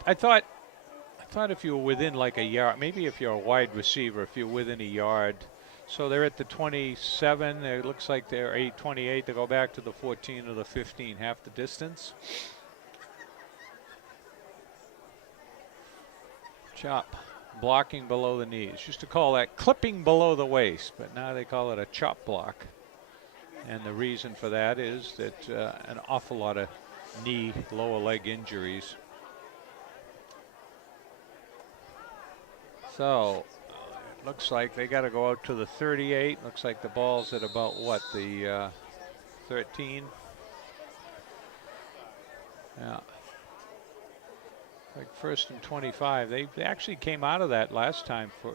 if you were within like a yard, maybe if you're a wide receiver, if you're within a yard. So they're at the 27. It looks like they're 28 to go back to the 14 or the 15, half the distance. Chop. Blocking below the knees. Used to call that clipping below the waist, but now they call it a chop block. And the reason for that is that an awful lot of knee, lower leg injuries. So it looks like they got to go out to the 38. Looks like the ball's at about what, the 13? Yeah. Like 1st and 25. They actually came out of that last time for.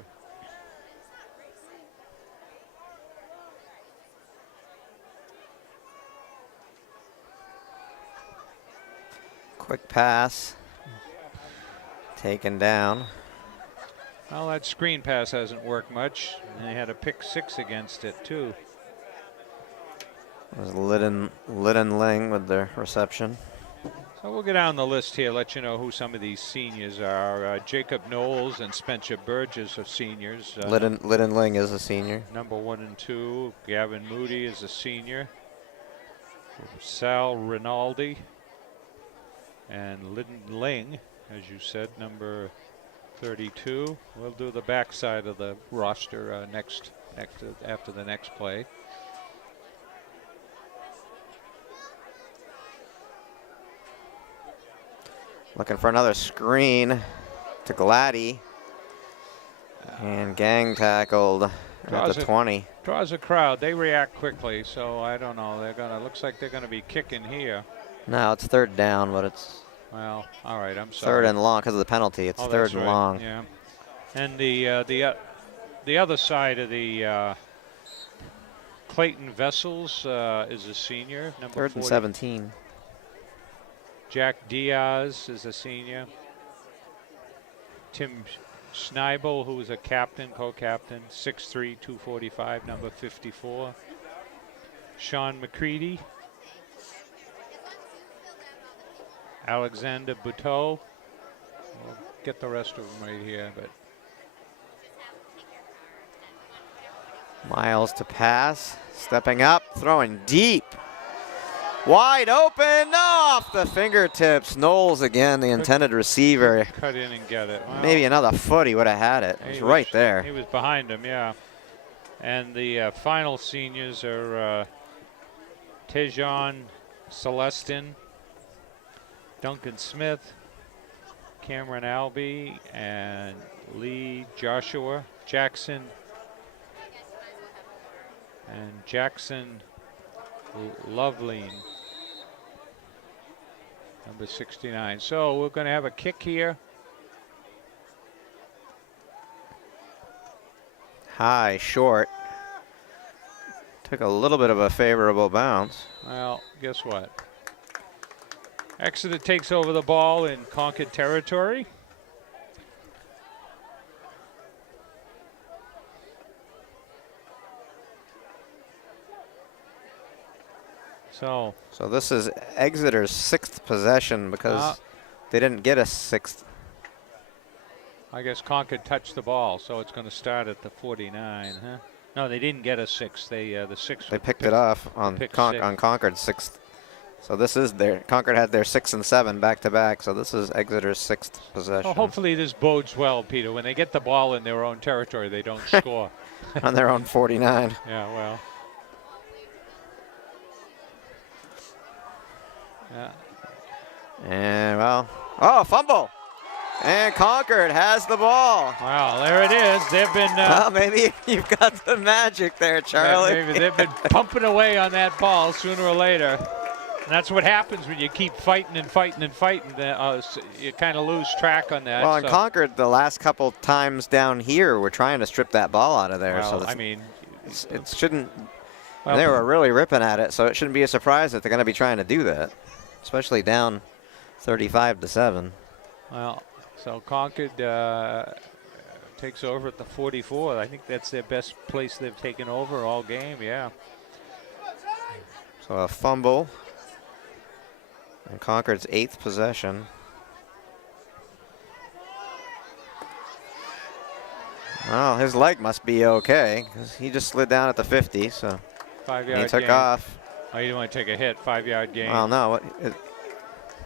Quick pass. Taken down. Well, that screen pass hasn't worked much. And they had a pick 6 against it, too. It was Lidden Ling with their reception. So we'll get down the list here, let you know who some of these seniors are. Jacob Knowles and Spencer Burgess are seniors. Lidden Ling is a senior. Number 1 and 2. Gavin Moody is a senior. Sal Rinaldi. And Lidden Ling, as you said, number 32. We'll do the backside of the roster after the next play. Looking for another screen to Gladdy. And gang tackled at the 20. Draws a crowd. They react quickly, so I don't know. Looks like they're gonna be kicking here. No, it's 3rd down, but it's. Well, all right. I'm sorry. 3rd and long because of the penalty. It's 3rd and long. Yeah. And the other side of the Clayton Vessels is a senior, number 3rd 40. and 17. Jack Diaz is a senior. Tim Schneibel, who is a captain, co-captain, 6'3", 245, number 54. Sean McCready. Alexander Buteau. We'll get the rest of them right here, but. Miles to pass, stepping up, throwing deep. Wide open, off the fingertips. Knowles again, the intended receiver. Cut in and get it. Well, maybe another foot, he would have had it. It was right there. He was behind him, yeah. And the final seniors are Tejon Celestin, Duncan Smith, Cameron Albee, and Lee Joshua, Jackson, and Jackson Loveline, number 69. So we're going to have a kick here. High, short. Took a little bit of a favorable bounce. Well, guess what? Exeter takes over the ball in Concord territory. So this is Exeter's 6th possession because they didn't get a 6th. I guess Concord touched the ball, so it's going to start at the 49, huh? No, they didn't get a 6. They picked it off on Concord's 6th. So this is Concord had their 6 and 7 back to back. So this is Exeter's 6th possession. Well, hopefully this bodes well, Peter. When they get the ball in their own territory, they don't score. On their own 49. Yeah, well. Yeah. And fumble. And Concord has the ball. Wow, there it is. They've been. Well, maybe you've got the magic there, Charlie. Maybe they've been pumping away on that ball sooner or later. And that's what happens when you keep fighting and fighting and fighting. You kind of lose track on that. Well, in Concord, the last couple times down here, we're trying to strip that ball out of there. Well, so I mean, it shouldn't. Well, they were really ripping at it, so it shouldn't be a surprise that they're going to be trying to do that, especially down 35-7. Well, so Concord takes over at the 44. I think that's their best place they've taken over all game. Yeah. So a fumble. And Concord's 8th possession. Well, his leg must be okay because he just slid down at the 50. So 5-yard he took gain. off. Oh, you don't want to take a hit, 5-yard gain. Well, no,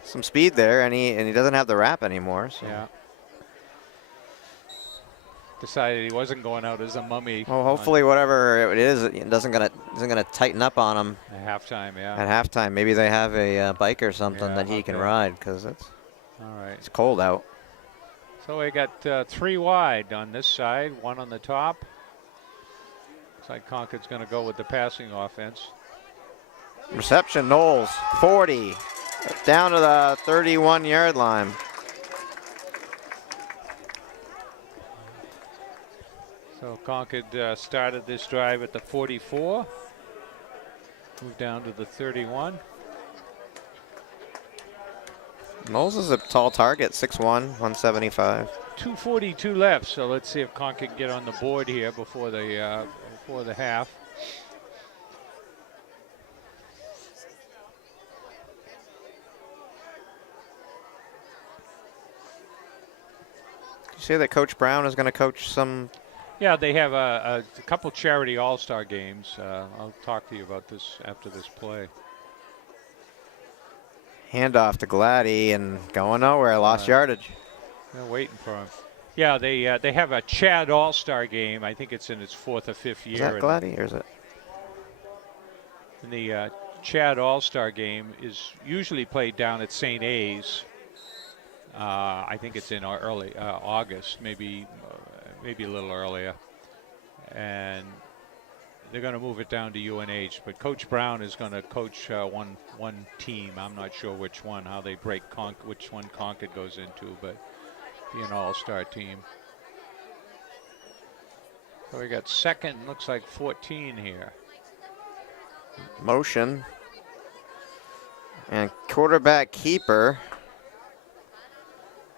some speed there, and he doesn't have the wrap anymore. So. Yeah. Decided he wasn't going out as a mummy. Well, hopefully whatever it is, it isn't gonna tighten up on him. At halftime, yeah. At halftime, maybe they have a bike or something that he can ride because it's cold out. So we got 3 wide on this side, 1 on the top. Looks like Concord's going to go with the passing offense. Reception, Knowles, 40, down to the 31-yard line. Concord started this drive at the 44. Moved down to the 31. Knowles is a tall target, 6'1", 175. 2:42 left, so let's see if Concord can get on the board here before the half. Did you say that Coach Brown is going to coach some? Yeah, they have a couple charity all-star games. I'll talk to you about this after this play. Handoff to Gladdy and going nowhere, lost yardage. They're waiting for him. Yeah, they have a Chad All-Star game. I think it's in its 4th or 5th year. Is that Gladdy or is it? And the Chad All-Star game is usually played down at St. A's. I think it's in early August, maybe a little earlier. And they're going to move it down to UNH, but Coach Brown is going to coach one team. I'm not sure which one, how they break which one Concord goes into, but be an all-star team. So we got 2nd, looks like 14 here. Motion. And quarterback keeper.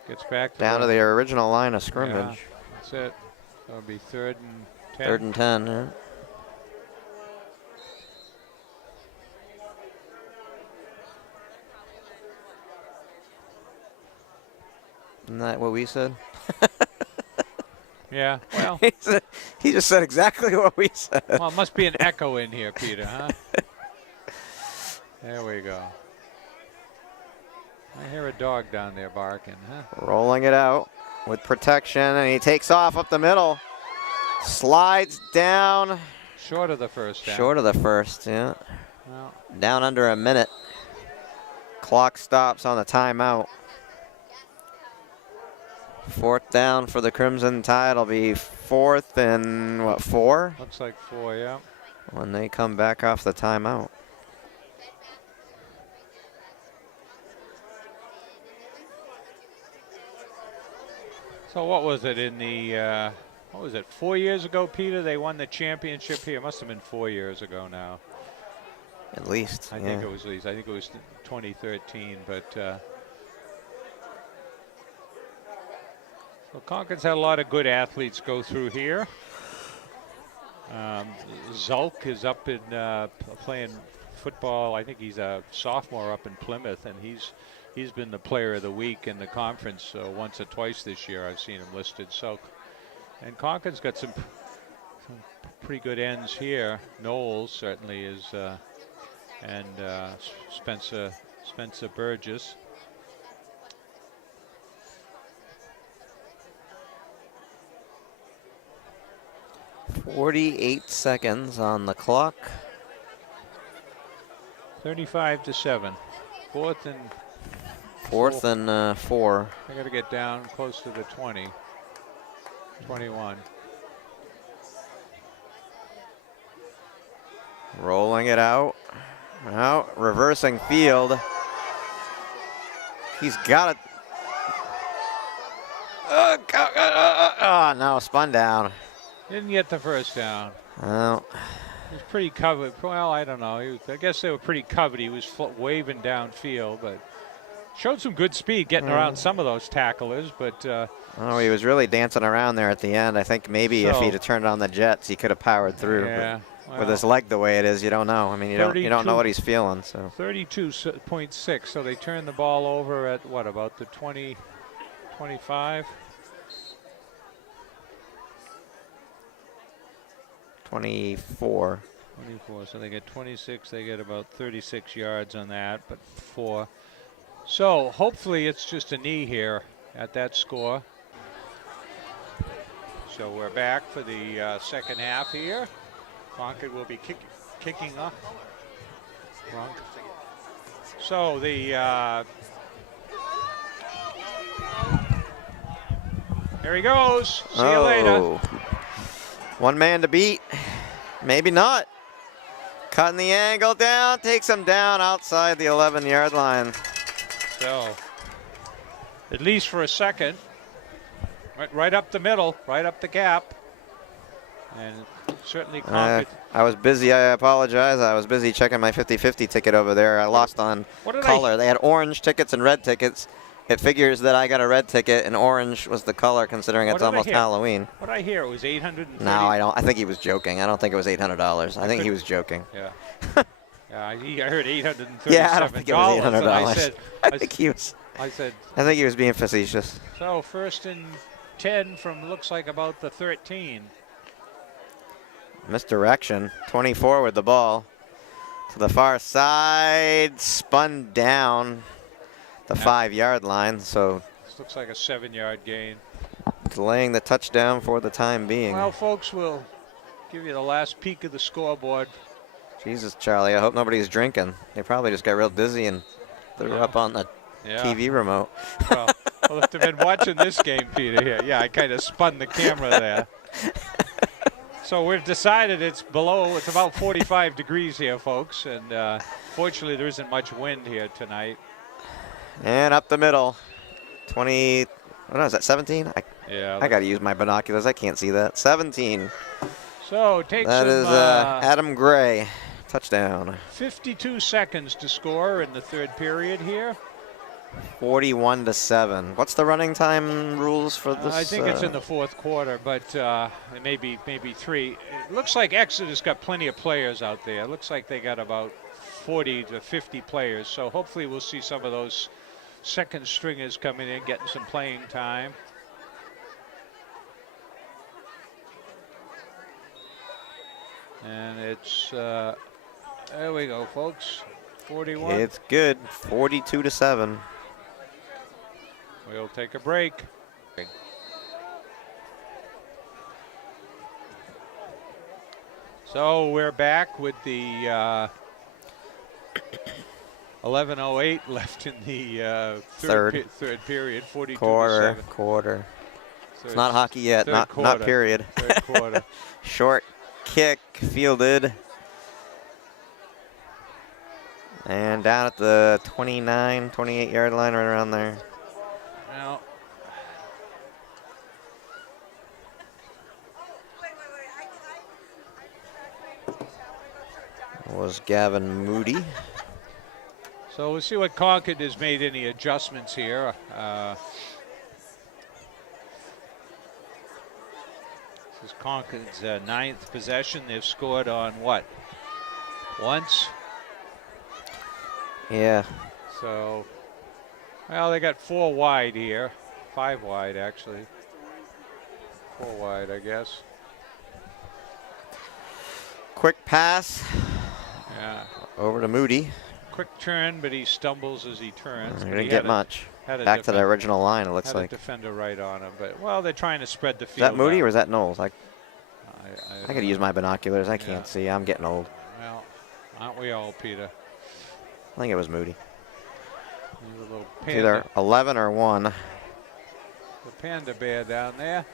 Gets back down to the original line of scrimmage. Yeah, that's it. So it'll be 3rd and 10. 3rd and 10, yeah. Isn't that what we said? Yeah, well. He just said exactly what we said. Well, it must be an echo in here, Peter, huh? There we go. I hear a dog down there barking, huh? Rolling it out with protection, and he takes off up the middle. Slides down. Short of the first down. Short of the first, yeah. Well. Down under a minute. Clock stops on the timeout. 4th down for the Crimson Tide. It'll be 4th and, what, 4? Looks like 4, yeah. When they come back off the timeout. So what was it in the, what was it, 4 years ago, Peter? They won the championship here. It must have been 4 years ago now. At least, I think it was at least. I think it was 2013, but well, Concord's had a lot of good athletes go through here. Zulk is up in playing football. I think he's a sophomore up in Plymouth, and he's been the player of the week in the conference once or twice this year. I've seen him listed. So, and Concord's got some pretty good ends here. Knowles certainly is, and Spencer Burgess. 48 seconds on the clock. 35-7. 4th and 4. I got to get down close to the 20. 21. Rolling it out. Now reversing field. He's got it. No, spun down. Didn't get the first down. Well, he was pretty covered. Well, I don't know. I guess they were pretty covered. He was waving downfield, but showed some good speed getting around some of those tacklers. But oh, he was really dancing around there at the end. I think maybe if he'd have turned on the jets, he could have powered through. Yeah. Well, with his leg the way it is, you don't know. I mean, you don't know what he's feeling. So 32.6. So they turned the ball over at what, about the 20, 25? 24. 24. So they get 26. They get about 36 yards on that, but 4. So hopefully it's just a knee here at that score. So we're back for the second half here. Concord will be kicking up. Wrong. So the there he goes. See you later. One man to beat. Maybe not. Cutting the angle down, takes him down outside the 11-yard line. So at least for a second. Right up the middle, right up the gap. And certainly Concord. I was busy. I apologize. I was busy checking my 50-50 ticket over there. I lost on color. They had orange tickets and red tickets. It figures that I got a red ticket and orange was the color, considering it's almost Halloween. What did I hear? It was $830. No, I don't. I think he was joking. I don't think it was $800. I think he was joking. Yeah. I heard $837. Yeah, I don't think it was $800. I think he was being facetious. So 1st and 10 from looks like about the 13. Misdirection. 24 with the ball to the far side, spun down the 5-yard line. So this looks like a 7-yard gain. Delaying the touchdown for the time being. Well, folks, we'll give you the last peek of the scoreboard. Jesus, Charlie, I hope nobody's drinking. They probably just got real dizzy and threw up on the TV remote. Well, if they've been watching this game, Peter, here. Yeah, I kind of spun the camera there. So we've decided it's about 45 degrees here, folks. And fortunately, there isn't much wind here tonight. And up the middle. 20, what was that, 17? I got to use my binoculars. I can't see that. 17. So that is Adam Gray. Touchdown. 52 seconds to score in the 3rd period here. 41-7. What's the running time rules for this? I think it's in the 4th quarter, but it maybe 3. It looks like Exeter's got plenty of players out there. It looks like they got about 40 to 50 players. So hopefully we'll see some of those second stringers coming in, getting some playing time. And it's, there we go, folks. 41. It's good. 42-7. We'll take a break. So we're back with the 11:08 left in the third period. 42-7. Quarter. It's not hockey yet. Not period. 3rd quarter. Short kick fielded. And down at the 29, 28-yard line, right around there. Now, was Gavin Moody. So we'll see what Concord has made any adjustments here. This is Concord's 9th possession. They've scored on what? Once? Yeah. So, well, they got 4 wide here. 5 wide, actually. 4 wide, I guess. Quick pass. Yeah. Over to Moody. Quick turn, but he stumbles as he turns. He didn't get much. Back to the original line, it looks like. Had a defender right on him, but, well, they're trying to spread the field. Is that Moody out. Or is that Knowles? I could use know. my binoculars. I can't see. I'm getting old. Well, aren't we all, Peter? I think it was Moody. He's a little it's either 11 or 1. The panda bear down there.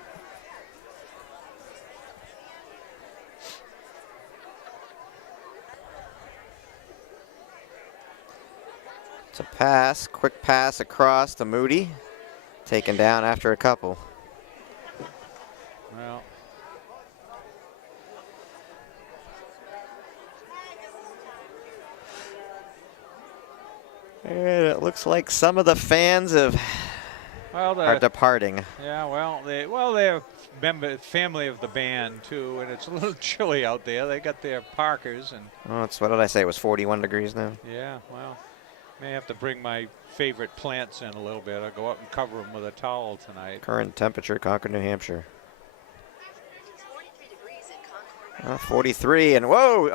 It's a pass, quick pass across to Moody. Taken down after a couple. Well, and it looks like some of the fans are departing. Yeah, well, they're family of the band too, and it's a little chilly out there. They got their parkers and. Oh, it's what did I say? It was 41 degrees now. Yeah, well, may have to bring my favorite plants in a little bit. I'll go up and cover them with a towel tonight. Current temperature, Concord, New Hampshire. 43, and whoa,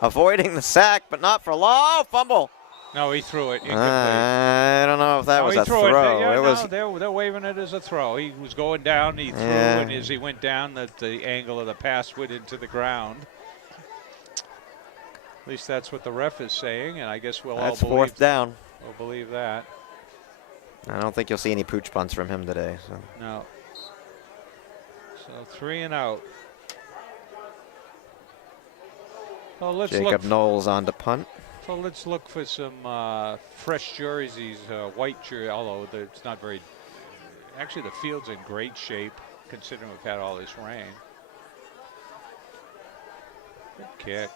avoiding the sack, but not for long. Fumble. No, he threw it. I don't know if that was a throw. They're waving it as a throw. He was going down. He threw, and as he went down, the angle of the pass went into the ground. At least that's what the ref is saying, and I guess we'll all believe. That's 4th down. We'll believe that. I don't think you'll see any pooch punts from him today. So. No. So 3 and out. So let's Jacob Knowles on to punt. So let's look for some fresh jerseys, white jersey, although it's not very. Actually, the field's in great shape considering we've had all this rain. Good kick.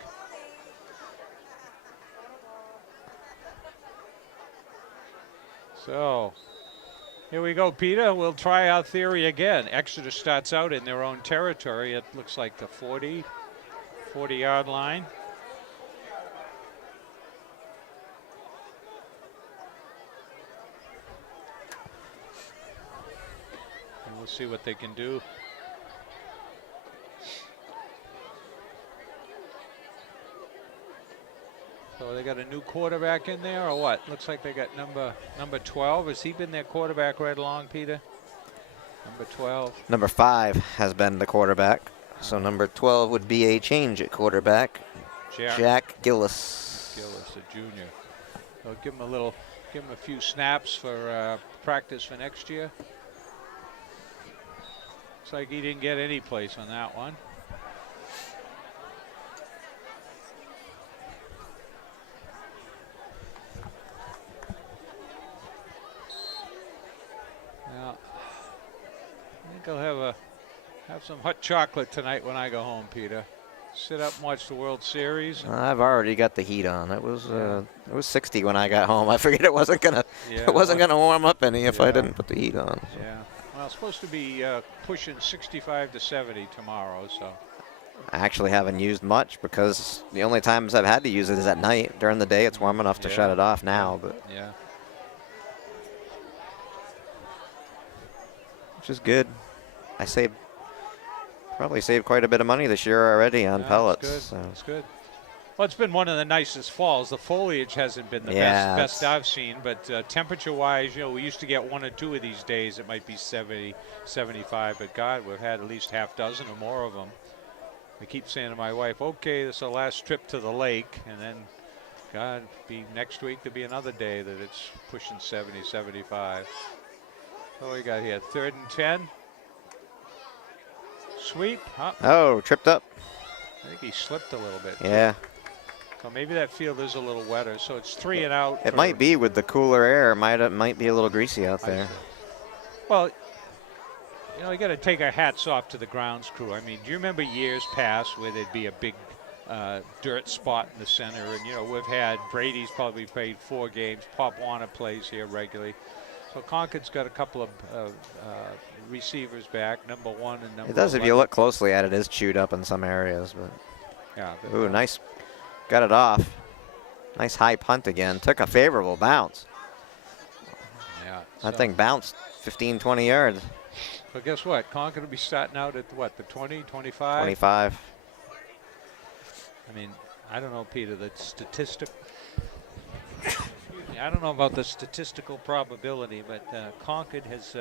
So here we go, Peter. We'll try our theory again. Exeter starts out in their own territory. It looks like the 40-yard line. And we'll see what they can do. So they got a new quarterback in there, or what? Looks like they got number 12. Has he been their quarterback right along, Peter? Number 12. Number 5 has been the quarterback. So number 12 would be a change at quarterback. Jack Gillis. Gillis, a junior. So give him a few snaps for practice for next year. Looks like he didn't get any place on that one. I'll have some hot chocolate tonight when I go home, Peter. Sit up and watch the World Series. I've already got the heat on. It was 60 when I got home. I figured it wasn't gonna warm up any if I didn't put the heat on. So. Yeah. Well, it's supposed to be pushing 65 to 70 tomorrow. So. I actually haven't used much because the only times I've had to use it is at night. During the day, it's warm enough to shut it off now. But yeah. Which is good. I probably saved quite a bit of money this year already on pellets. That's good. So. That's good. Well, it's been one of the nicest falls. The foliage hasn't been the best I've seen, but temperature-wise, we used to get 1 or 2 of these days. It might be 70, 75, but God, we've had at least half dozen or more of them. I keep saying to my wife, okay, this is the last trip to the lake, and then, God, next week there'll be another day that it's pushing 70, 75. What we got here? 3rd and 10. Sweep. Huh? Oh, tripped up. I think he slipped a little bit. Yeah. So maybe that field is a little wetter. So it's 3 and out. It might be with the cooler air. Might be a little greasy out there. Well, you got to take our hats off to the grounds crew. I mean, do you remember years past where there'd be a big dirt spot in the center? And, we've had Brady's probably played 4 games. Pop Warner plays here regularly. So Concord's got a couple of receivers back, number 1 and number 11. It does, if you look closely at it, is chewed up in some areas. But yeah. Ooh, nice. Got it off. Nice high punt again. Took a favorable bounce. Yeah. That thing bounced 15, 20 yards. So guess what? Concord will be starting out at what, the 20, 25? 25. I mean, I don't know, Peter, the statistic. I don't know about the statistical probability, but Concord has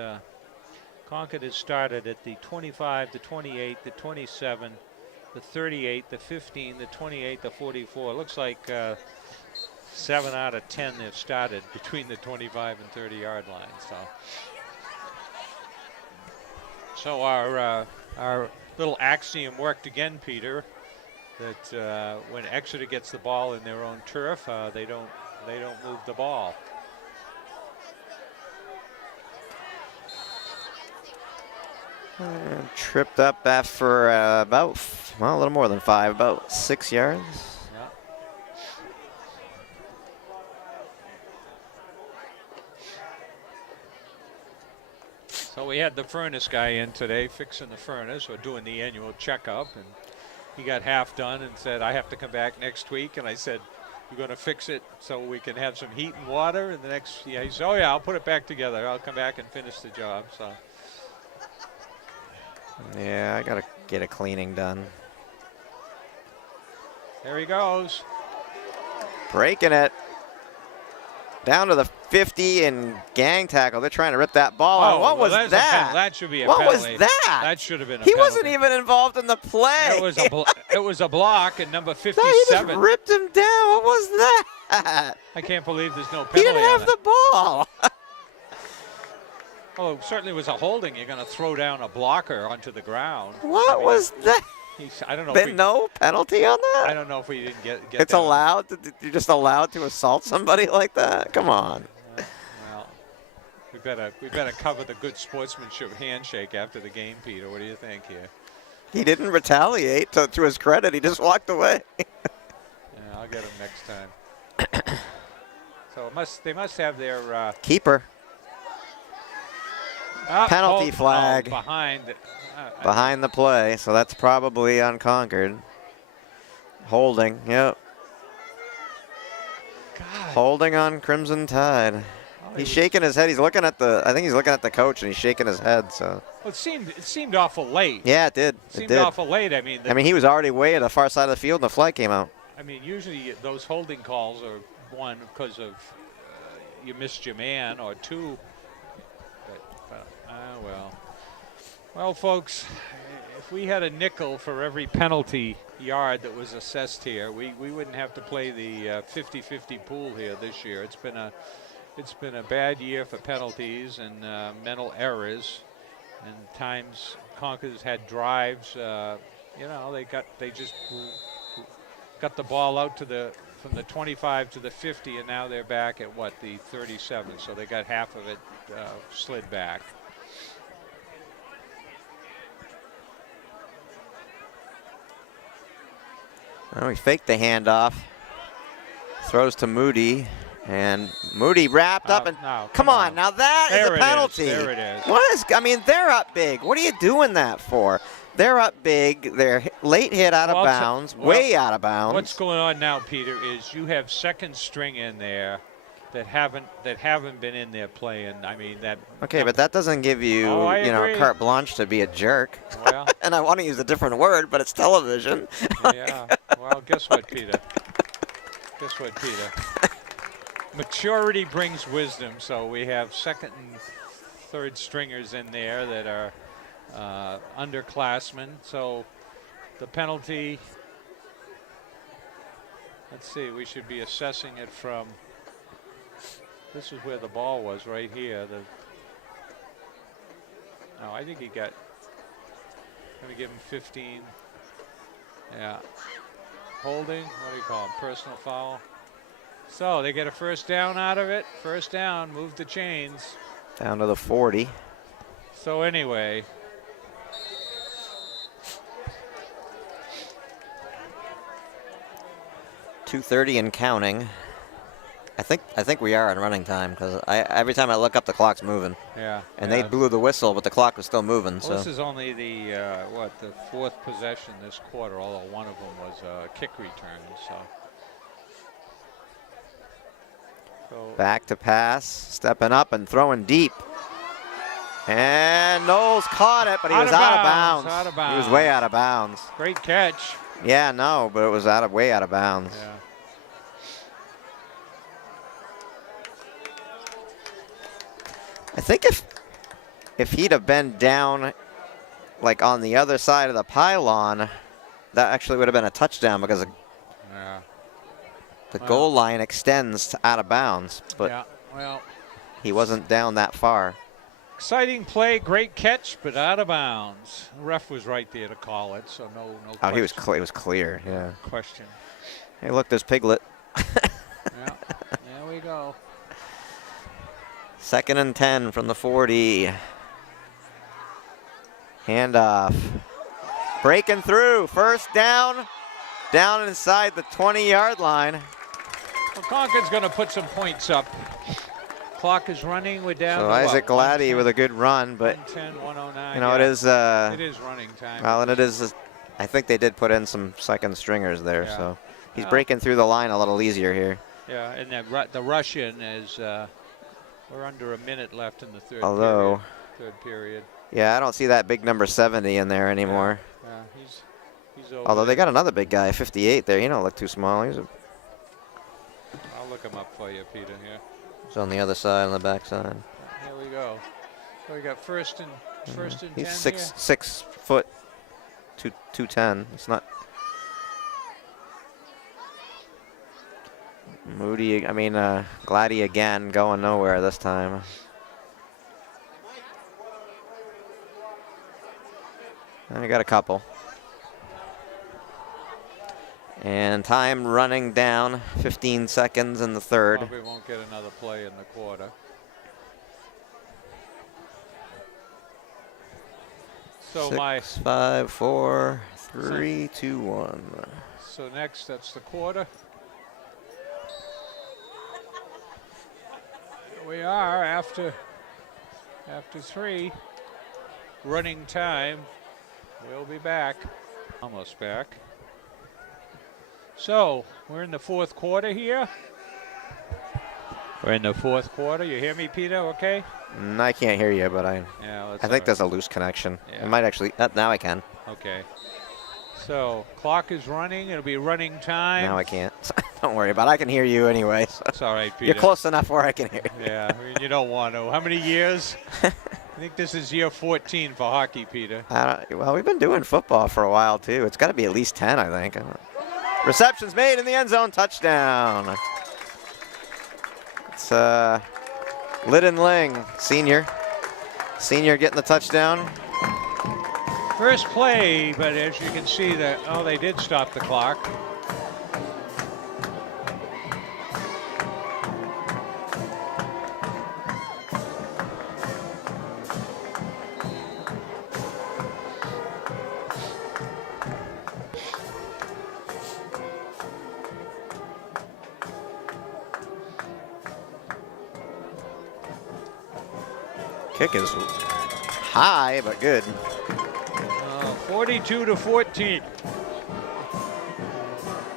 started at the 25, the 28, the 27, the 38, the 15, the 28, the 44. It looks like 7 out of 10 they've started between the 25 and 30-yard line. So our little axiom worked again, Peter, that when Exeter gets the ball in their own turf, they don't move the ball. Tripped up after about, a little more than 5, about 6 yards. Yeah. So we had the furnace guy in today fixing the furnace or doing the annual checkup, and he got half done and said, I have to come back next week. And I said, you're going to fix it so we can have some heat and water? And the next, he said, oh yeah, I'll put it back together. I'll come back and finish the job. So. Yeah, I got to get a cleaning done. There he goes. Breaking it. Down to the 50 and gang tackle. They're trying to rip that ball out. What was that? That should be a penalty. What was that? That should have been a penalty. He wasn't even involved in the play. It was a block at number 57. No, he just ripped him down. What was that? I can't believe there's no penalty. He didn't have the ball. Oh, it certainly was a holding. You're going to throw down a blocker onto the ground. What was that? I don't know. No penalty on that? I don't know if we didn't get it's that allowed? You're just allowed to assault somebody like that? Come on. Well, we better cover the good sportsmanship handshake after the game, Peter. What do you think here? He didn't retaliate. To his credit, he just walked away. Yeah, I'll get him next time. So they must have their keeper. Penalty flag. Behind. Behind the play, so that's probably on Concord. Holding, yep. God. Holding on Crimson Tide. He's shaking his head. He's looking at I think he's looking at the coach, and he's shaking his head. So. Well, it seemed awful late. Yeah, it did. It seemed awful late. I mean, he was already way at the far side of the field, and the flag came out. I mean, usually those holding calls are one because of you missed your man, or two. But well, folks, if we had a nickel for every penalty yard that was assessed here, we wouldn't have to play the 50-50 pool here this year. It's been a bad year for penalties and mental errors, and times Concord's had drives. They just got the ball out from the 25 to the 50, and now they're back at the 37. So they got half of it slid back. Well, he faked the handoff. Throws to Moody. And Moody wrapped up. And come on. Now that is a penalty. There it is. They're up big. What are you doing that for? They're up big. They're late hit out of bounds. Way out of bounds. What's going on now, Peter, is you have second string in there that haven't been in there playing. I mean that. Okay, but that doesn't give you carte blanche to be a jerk. Well, and I want to use a different word, but it's television. Yeah. Well, guess what, Peter? Maturity brings wisdom. So we have second and third stringers in there that are underclassmen. So the penalty. Let's see. We should be assessing it from. This is where the ball was, right here. No, I think he got. Let me give him 15. Yeah. Holding. What do you call him? Personal foul. So they get a first down out of it. First down. Move the chains. Down to the 40. So anyway. .230 and counting. I think we are in running time because every time I look up, the clock's moving. Yeah. And they blew the whistle, but the clock was still moving. Well, so this is only the fourth possession this quarter, although one of them was a kick return. So back to pass, stepping up and throwing deep. And Knowles caught it, but he was out of bounds. Out of bounds. He was way out of bounds. Great catch. Yeah, no, but it was way out of bounds. Yeah. I think if he'd have been down like on the other side of the pylon, that actually would have been a touchdown because the goal line extends to out of bounds. But he wasn't down that far. Exciting play, great catch, but out of bounds. The ref was right there to call it, so no question. Oh, it was clear, yeah. Question. Hey, look, there's Piglet. Yeah, there we go. 2nd and 10 from the 40. Handoff. Breaking through. First down. Down inside the 20-yard line. Well, Concord's going to put some points up. Clock is running. We're down. So Isaac Gladdy with a good run, but 110, 109. You know, it is running time. Well, and it is. I think they did put in some second stringers there, so he's breaking through the line a little easier here. Yeah, and the rush in is. We're under a minute left in the third period. Yeah, I don't see that big number 70 in there anymore. Yeah, he's over. Although they got another big guy, 58 there. He don't look too small. I'll look him up for you, Peter. Here. He's on the other side, on the back side. Here we go. So we got first and 10. He's 6 foot, 210. It's not. Gladdy again, going nowhere this time. And we got a couple. And time running down, 15 seconds in the third. Probably won't get another play in the quarter. So 6, 5, 4, 3, 2, 1. So next, that's the quarter. Here we are after 3. Running time. We'll be back. Almost back. So we're in the 4th quarter here. We're in the 4th quarter. You hear me, Peter? Okay. I can't hear you, but I think there's a loose connection. Yeah. It might actually. Now I can. Okay. So clock is running. It'll be running time. Now I can't. Don't worry about it. I can hear you anyway. So. That's all right, Peter. You're close enough where I can hear you. Yeah, I mean, you don't want to. How many years? I think this is year 14 for hockey, Peter. Well, we've been doing football for a while, too. It's got to be at least 10, I think. Reception's made in the end zone. Touchdown. It's Lyddon Ling, senior. Senior getting the touchdown. First play, but as you can see, they did stop the clock. Kick is high, but good. 42-14.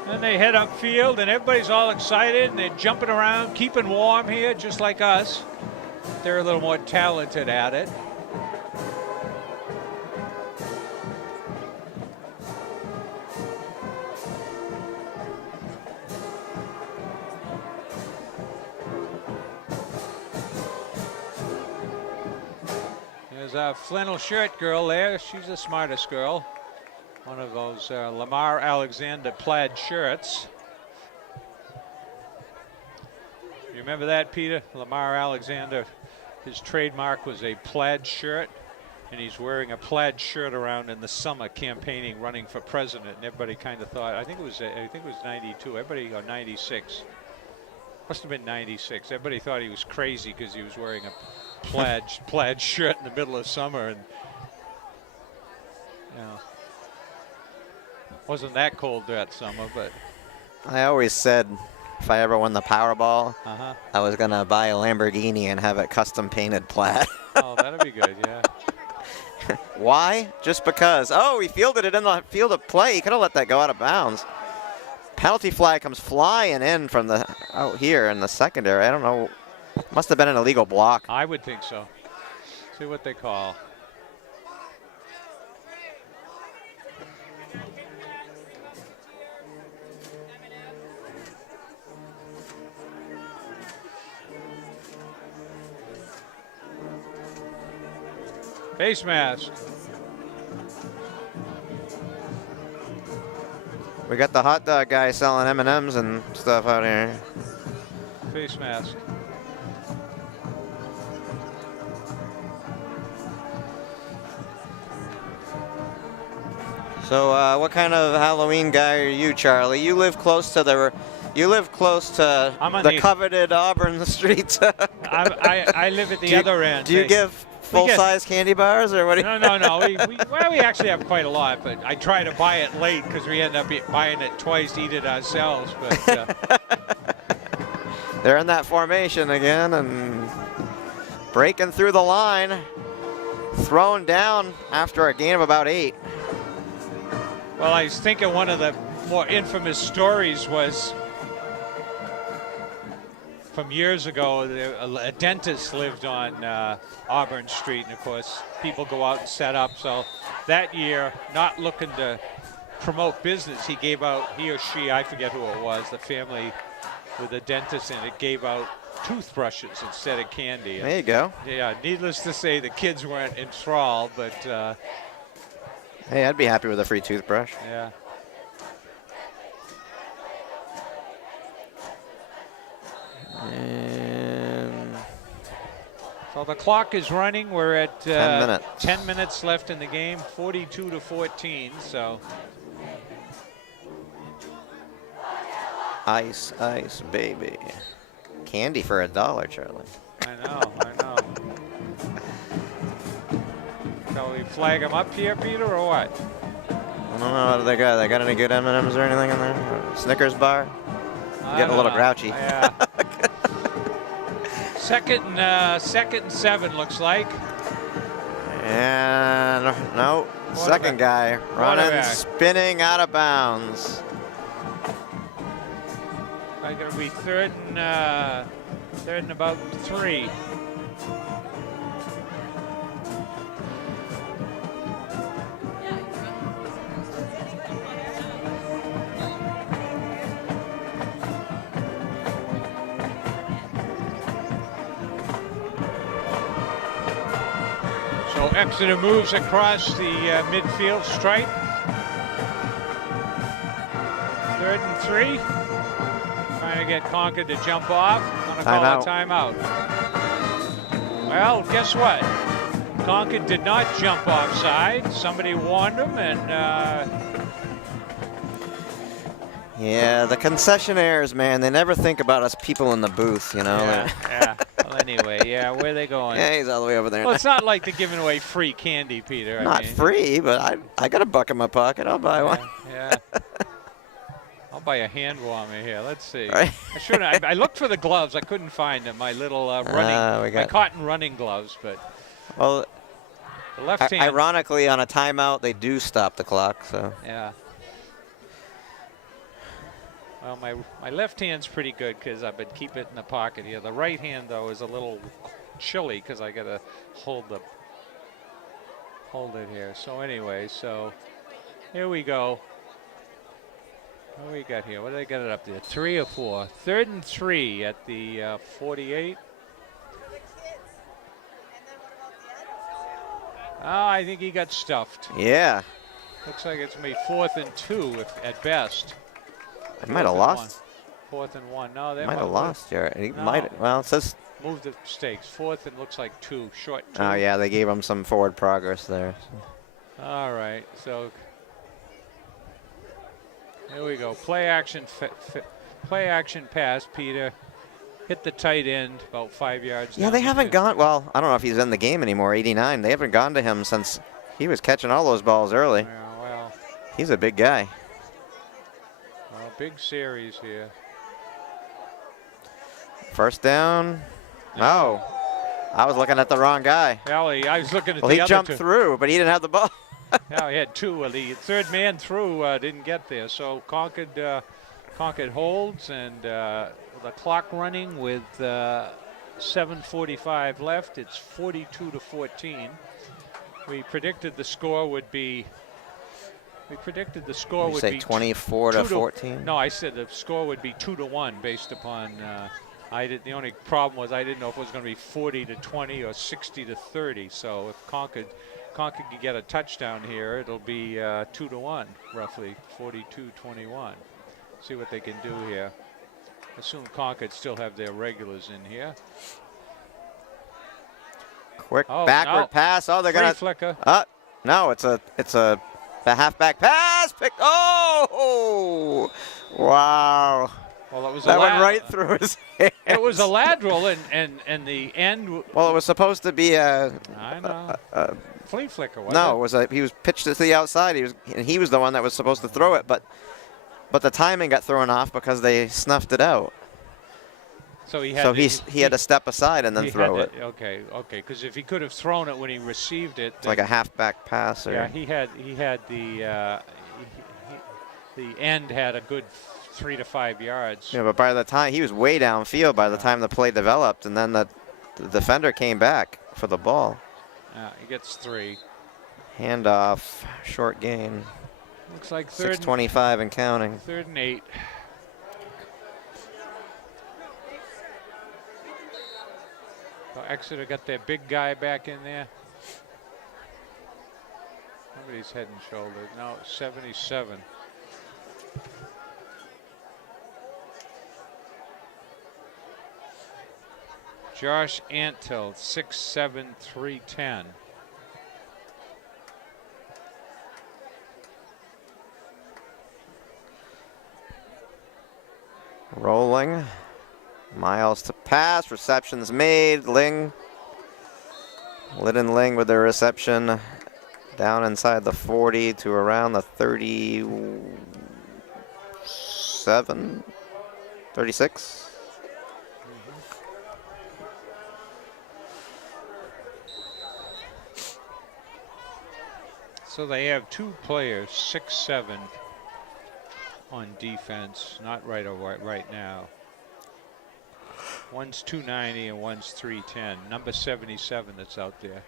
Then they head upfield, and everybody's all excited, and they're jumping around, keeping warm here, just like us. They're a little more talented at it. There's a flannel shirt girl there. She's the smartest girl. One of those Lamar Alexander plaid shirts. You remember that, Peter? Lamar Alexander, his trademark was a plaid shirt, and he's wearing a plaid shirt around in the summer campaigning, running for president. And everybody kind of thought, I think it was 92. Everybody, or 96. Must have been 96. Everybody thought he was crazy because he was wearing a plaid shirt in the middle of summer, and wasn't that cold that summer. But I always said if I ever won the Powerball, I was gonna buy a Lamborghini and have it custom painted plaid. Oh, that'd be good, yeah. Why? Just because. Oh, he fielded it in the field of play. He could have let that go out of bounds. Penalty flag comes flying in from the out here in the secondary. I don't know. Must have been an illegal block. I would think so. See what they call. Face mask. We got the hot dog guy selling M&Ms and stuff out here. Face mask. So what kind of Halloween guy are you, Charlie? You live close to the coveted Auburn streets. I live at the other end. Do you give full-size candy bars, or what? No. We actually have quite a lot, but I try to buy it late because we end up buying it twice to eat it ourselves. But they're in that formation again and breaking through the line, thrown down after a gain of about 8. Well, I was thinking one of the more infamous stories was from years ago. A dentist lived on Auburn Street, and of course people go out and set up. So that year, not looking to promote business, he or she, I forget who it was, the family with a dentist in it, gave out toothbrushes instead of candy. There you go. Yeah, needless to say, the kids weren't enthralled, but hey, I'd be happy with a free toothbrush. Yeah. And so the clock is running. We're at 10 minutes. 10 minutes left in the game, 42-14. So ice, baby. Candy for $1, Charlie. I know. So we flag them up here, Peter, or what? I don't know what they got. They got any good M&Ms or anything in there? Snickers bar? Getting a little grouchy. Yeah. Second and 7 looks like. And no, second guy running, spinning out of bounds. It's going to be third and about 3. So Exeter moves across the midfield stripe. 3rd and 3. Trying to get Concord to jump off. Going to call a timeout. Well, guess what? Concord did not jump offside. Somebody warned them, and yeah, the concessionaires, man, they never think about us people in the booth, you know. Yeah. Well, anyway, yeah, where are they going? Yeah, he's all the way over there. Well, it's not like they're giving away free candy, Peter. Not free, but I got a buck in my pocket. I'll buy one. Yeah. I'll buy a hand warmer here. Let's see. Right. I looked for the gloves. I couldn't find them. My little my cotton running gloves, but well, the left hand. Ironically, on a timeout, they do stop the clock. So yeah. Well, my left hand's pretty good because I've been keeping it in the pocket here. The right hand, though, is a little chilly because I got to hold it here. So anyway, so here we go. What do we got here? What do they got it up there? 3 or 4? 3rd and 3 at the 48. Oh, I think he got stuffed. Yeah. Looks like it's going to be 4th and 2 at best. They might have lost. 4th and 1. No, they might have lost here. He no. might. Well, it says move the stakes. 4th and looks like 2. Short 2. Oh yeah, they gave him some forward progress there. So. All right, so here we go. Play action pass, Peter. Hit the tight end about 5 yards. Yeah, they haven't gone. Well, I don't know if he's in the game anymore. 89. They haven't gone to him since he was catching all those balls early. Yeah, well, he's a big guy. Well, big series here. First down. No. I was looking at the wrong guy. Well, I was looking at the other he jumped through, but he didn't have the ball. Yeah, he had 2. The third man through didn't get there. So Concord holds, and the clock running with 7:45 left. It's 42-14. We predicted the score would be. We predicted the score would be 24-14. No, I said the score would be 2-1 based upon. The only problem was I didn't know if it was going to be 40-20 or 60-30. So if Concord could get a touchdown here, it'll be 2-1, roughly 42-21. See what they can do here. Assume Concord still have their regulars in here. Quick backward pass. Oh, they're gonna flicker. No, it's a halfback pass. Oh, wow. Well, it was that went right through his hands. It was a lateral, and the end. Well, it was supposed to be a. I know. Flea flicker. No, it was he was pitched to the outside. He was the one that was supposed to throw it, but the timing got thrown off because they snuffed it out. So he had he had to step aside and then throw it. Okay. Because if he could have thrown it when he received it, it's like a halfback pass. Yeah, he had the end had a good 3 to 5 yards. Yeah, but by the time he was way downfield by the time the play developed, and then the defender came back for the ball. He gets 3. Handoff, short gain. Looks like 6:25 and counting. 3rd and 8. So Exeter got their big guy back in there. Nobody's head and shoulders. No, 77. Josh Antill, 6'7", 310. Rolling. Miles to pass. Receptions made. Ling. Lyndon Ling with the reception. Down inside the 40 to around the 37, 36. So they have 2 players, 6'7", on defense. Not right now. One's 290 and one's 310. Number 77 that's out there,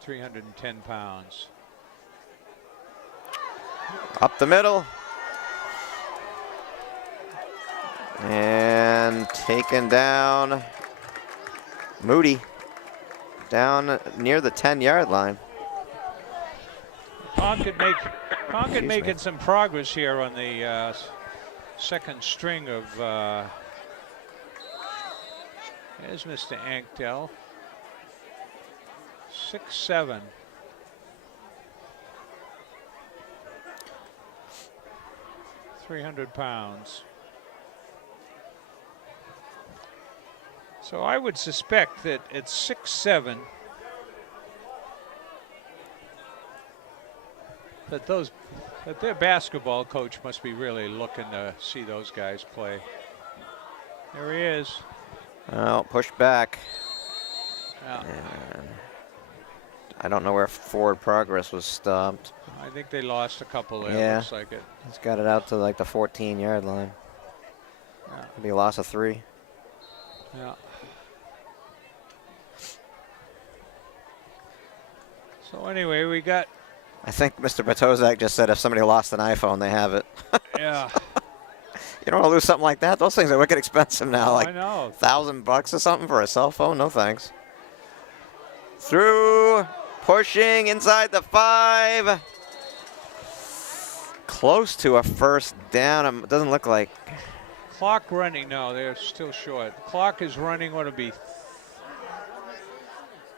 310 pounds. Up the middle. And taken down. Moody. Down near the 10-yard line. Concord making some progress here on the second string of. There's Mr. Ankdell. 6'7". £300. So I would suspect that at 6'7", that their basketball coach must be really looking to see those guys play. There he is. Well, pushed back. Yeah. And I don't know where forward progress was stopped. I think they lost a couple there. Yeah. Looks like it. He's got it out to like the 14-yard line. Yeah. Maybe a loss of 3. Yeah. So anyway, we got. I think Mr. Batozak just said if somebody lost an iPhone, they have it. Yeah. You don't want to lose something like that. Those things are wicked expensive now. Like I know. $1,000 or something for a cell phone. No thanks. Through, pushing inside the 5. Close to a first down. It doesn't look like. Clock running. No, they're still short. Clock is running. What to be?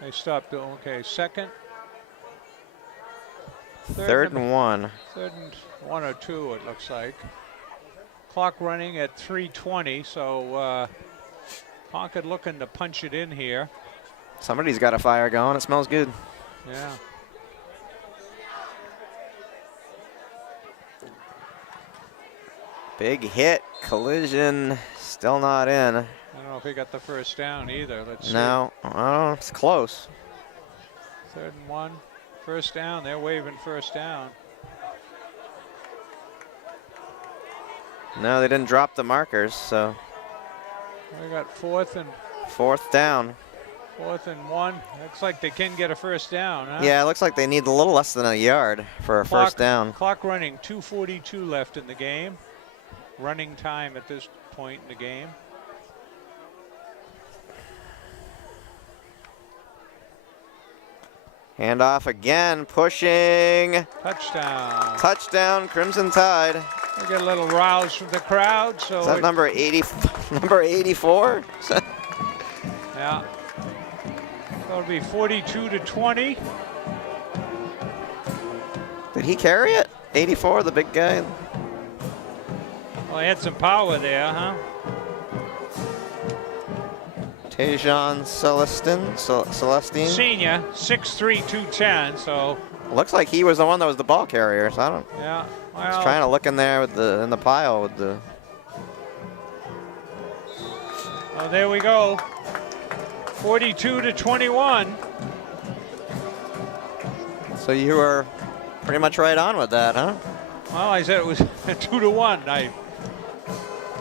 They stopped. Okay, second. Third and 1. Third and 1 or 2. It looks like. Clock running at 3:20, so Concord looking to punch it in here. Somebody's got a fire going. It smells good. Yeah. Big hit, collision, still not in. I don't know if he got the first down either. Let's see. No, oh, it's close. Third and 1, first down. They're waving first down. No, they didn't drop the markers, so. We got fourth down. 4th and 1. Looks like they can get a first down, huh? Yeah, it looks like they need a little less than a yard for a first down. Clock running, 2:42 left in the game. Running time at this point in the game. Handoff again, pushing. Touchdown. Touchdown, Crimson Tide. We get a little rouse from the crowd. So is that number 80? Number 84? Yeah. That'll be 42-20. Did he carry it? 84, the big guy. Well, he had some power there, huh? Tajon Celestine. Senior, 6'3", 210. So. Looks like he was the one that was the ball carrier. So I don't. Yeah. Well, I was trying to look in there with in the pile with the. Oh, there we go. 42-21. So you were pretty much right on with that, huh? Well, I said it was 2-1. I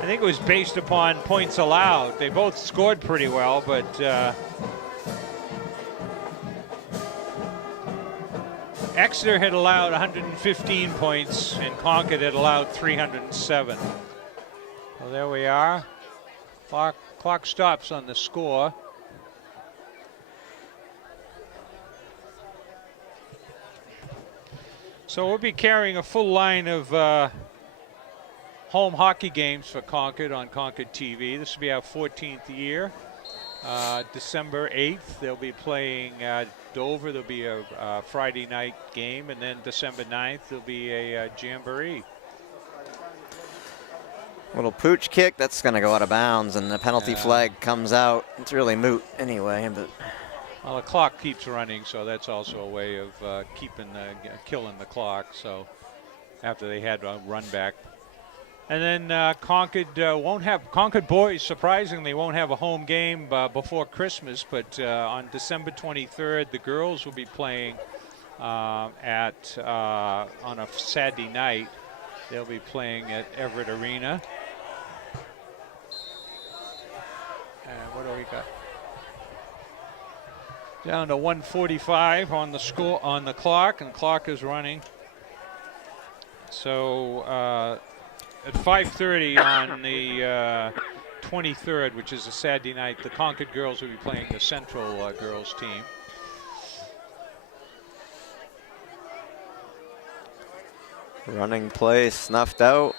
think it was based upon points allowed. They both scored pretty well, but Exeter had allowed 115 points, and Concord had allowed 307. Well, there we are. Clock stops on the score. So we'll be carrying a full line of home hockey games for Concord on ConcordTV. This will be our 14th year. December 8th, they'll be playing Dover. There'll be a Friday night game, and then December 9th, there'll be a jamboree. Little pooch kick, that's going to go out of bounds, and the penalty flag comes out. It's really moot anyway. But Well, the clock keeps running, so that's also a way of killing the clock. So after they had a run back. And then Concord boys, surprisingly, won't have a home game before Christmas, but on December 23rd, the girls will be playing on a Saturday night. They'll be playing at Everett Arena. And what do we got? Down to 1:45 on the clock, and clock is running. So at 5:30 on the 23rd, which is a Saturday night, the Concord girls will be playing the Central girls team. Running play snuffed out.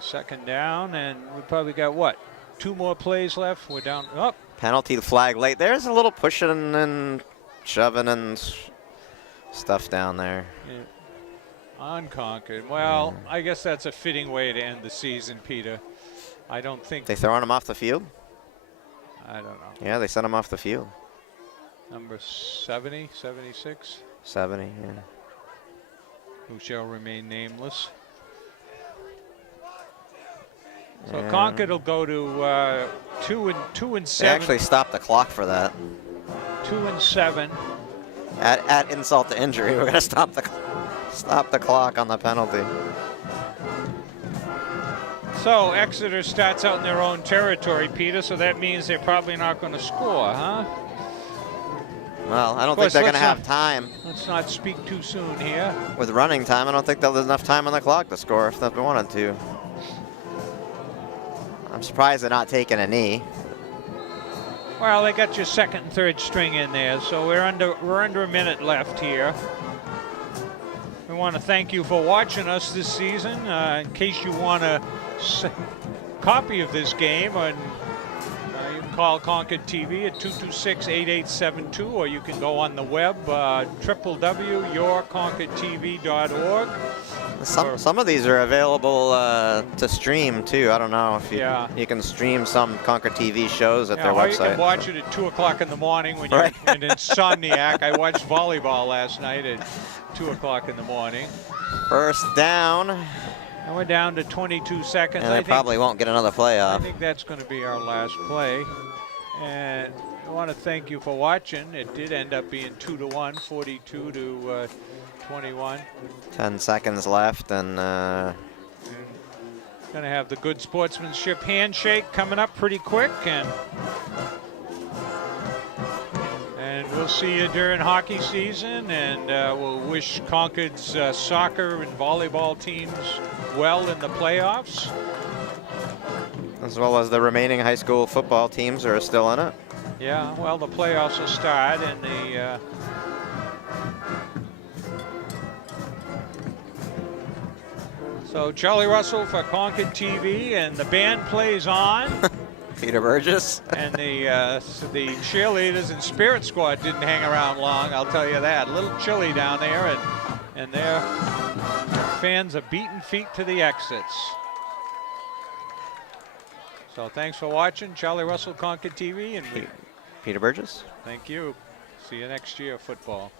Second down, and we probably got what? 2 more plays left. We're down. Oh. Penalty flag late. There's a little pushing and shoving and stuff down there. Yeah. On Concord. Well, I guess that's a fitting way to end the season, Peter. I don't think they throwing him off the field. I don't know. Yeah, they sent him off the field. Number 70, 76. 70. Yeah. Who shall remain nameless. So Concord will go to 2 and 7. They actually stopped the clock for that. 2 and 7. At insult to injury, we're gonna stop the clock on the penalty. So Exeter starts out in their own territory, Peter. So that means they're probably not going to score, huh? Well, I don't think they're going to have time. Let's not speak too soon here. With running time, I don't think there's enough time on the clock to score if they wanted to. I'm surprised they're not taking a knee. Well, they got your second and third string in there, so we're under a minute left here. We want to thank you for watching us this season. In case you want a copy of this game, and you can call Concord TV at 226-8872, or you can go on the web, www.yourconcordtv.org. Some of these are available to stream too. I don't know if you can stream some Concord TV shows at their website. Or you can watch it at 2 o'clock in the morning when you're an insomniac. I watched volleyball last night at 2 o'clock in the morning. First down. And we're down to 22 seconds. And they probably won't get another play off. I think that's going to be our last play. And I want to thank you for watching. It did end up being 2-1, 42 to 21. 10 seconds left, and going to have the good sportsmanship handshake coming up pretty quick, and we'll see you during hockey season, and we'll wish Concord's soccer and volleyball teams well in the playoffs, as well as the remaining high school football teams are still in it. Yeah, well, the playoffs will start, and the so Charlie Russell for Concord TV, and the band plays on. Peter Burgess. And the cheerleaders and spirit squad didn't hang around long, I'll tell you that. A little chilly down there, and their fans are beating feet to the exits. So thanks for watching. Charlie Russell, Concord TV, and Peter Burgess. Thank you. See you next year, football.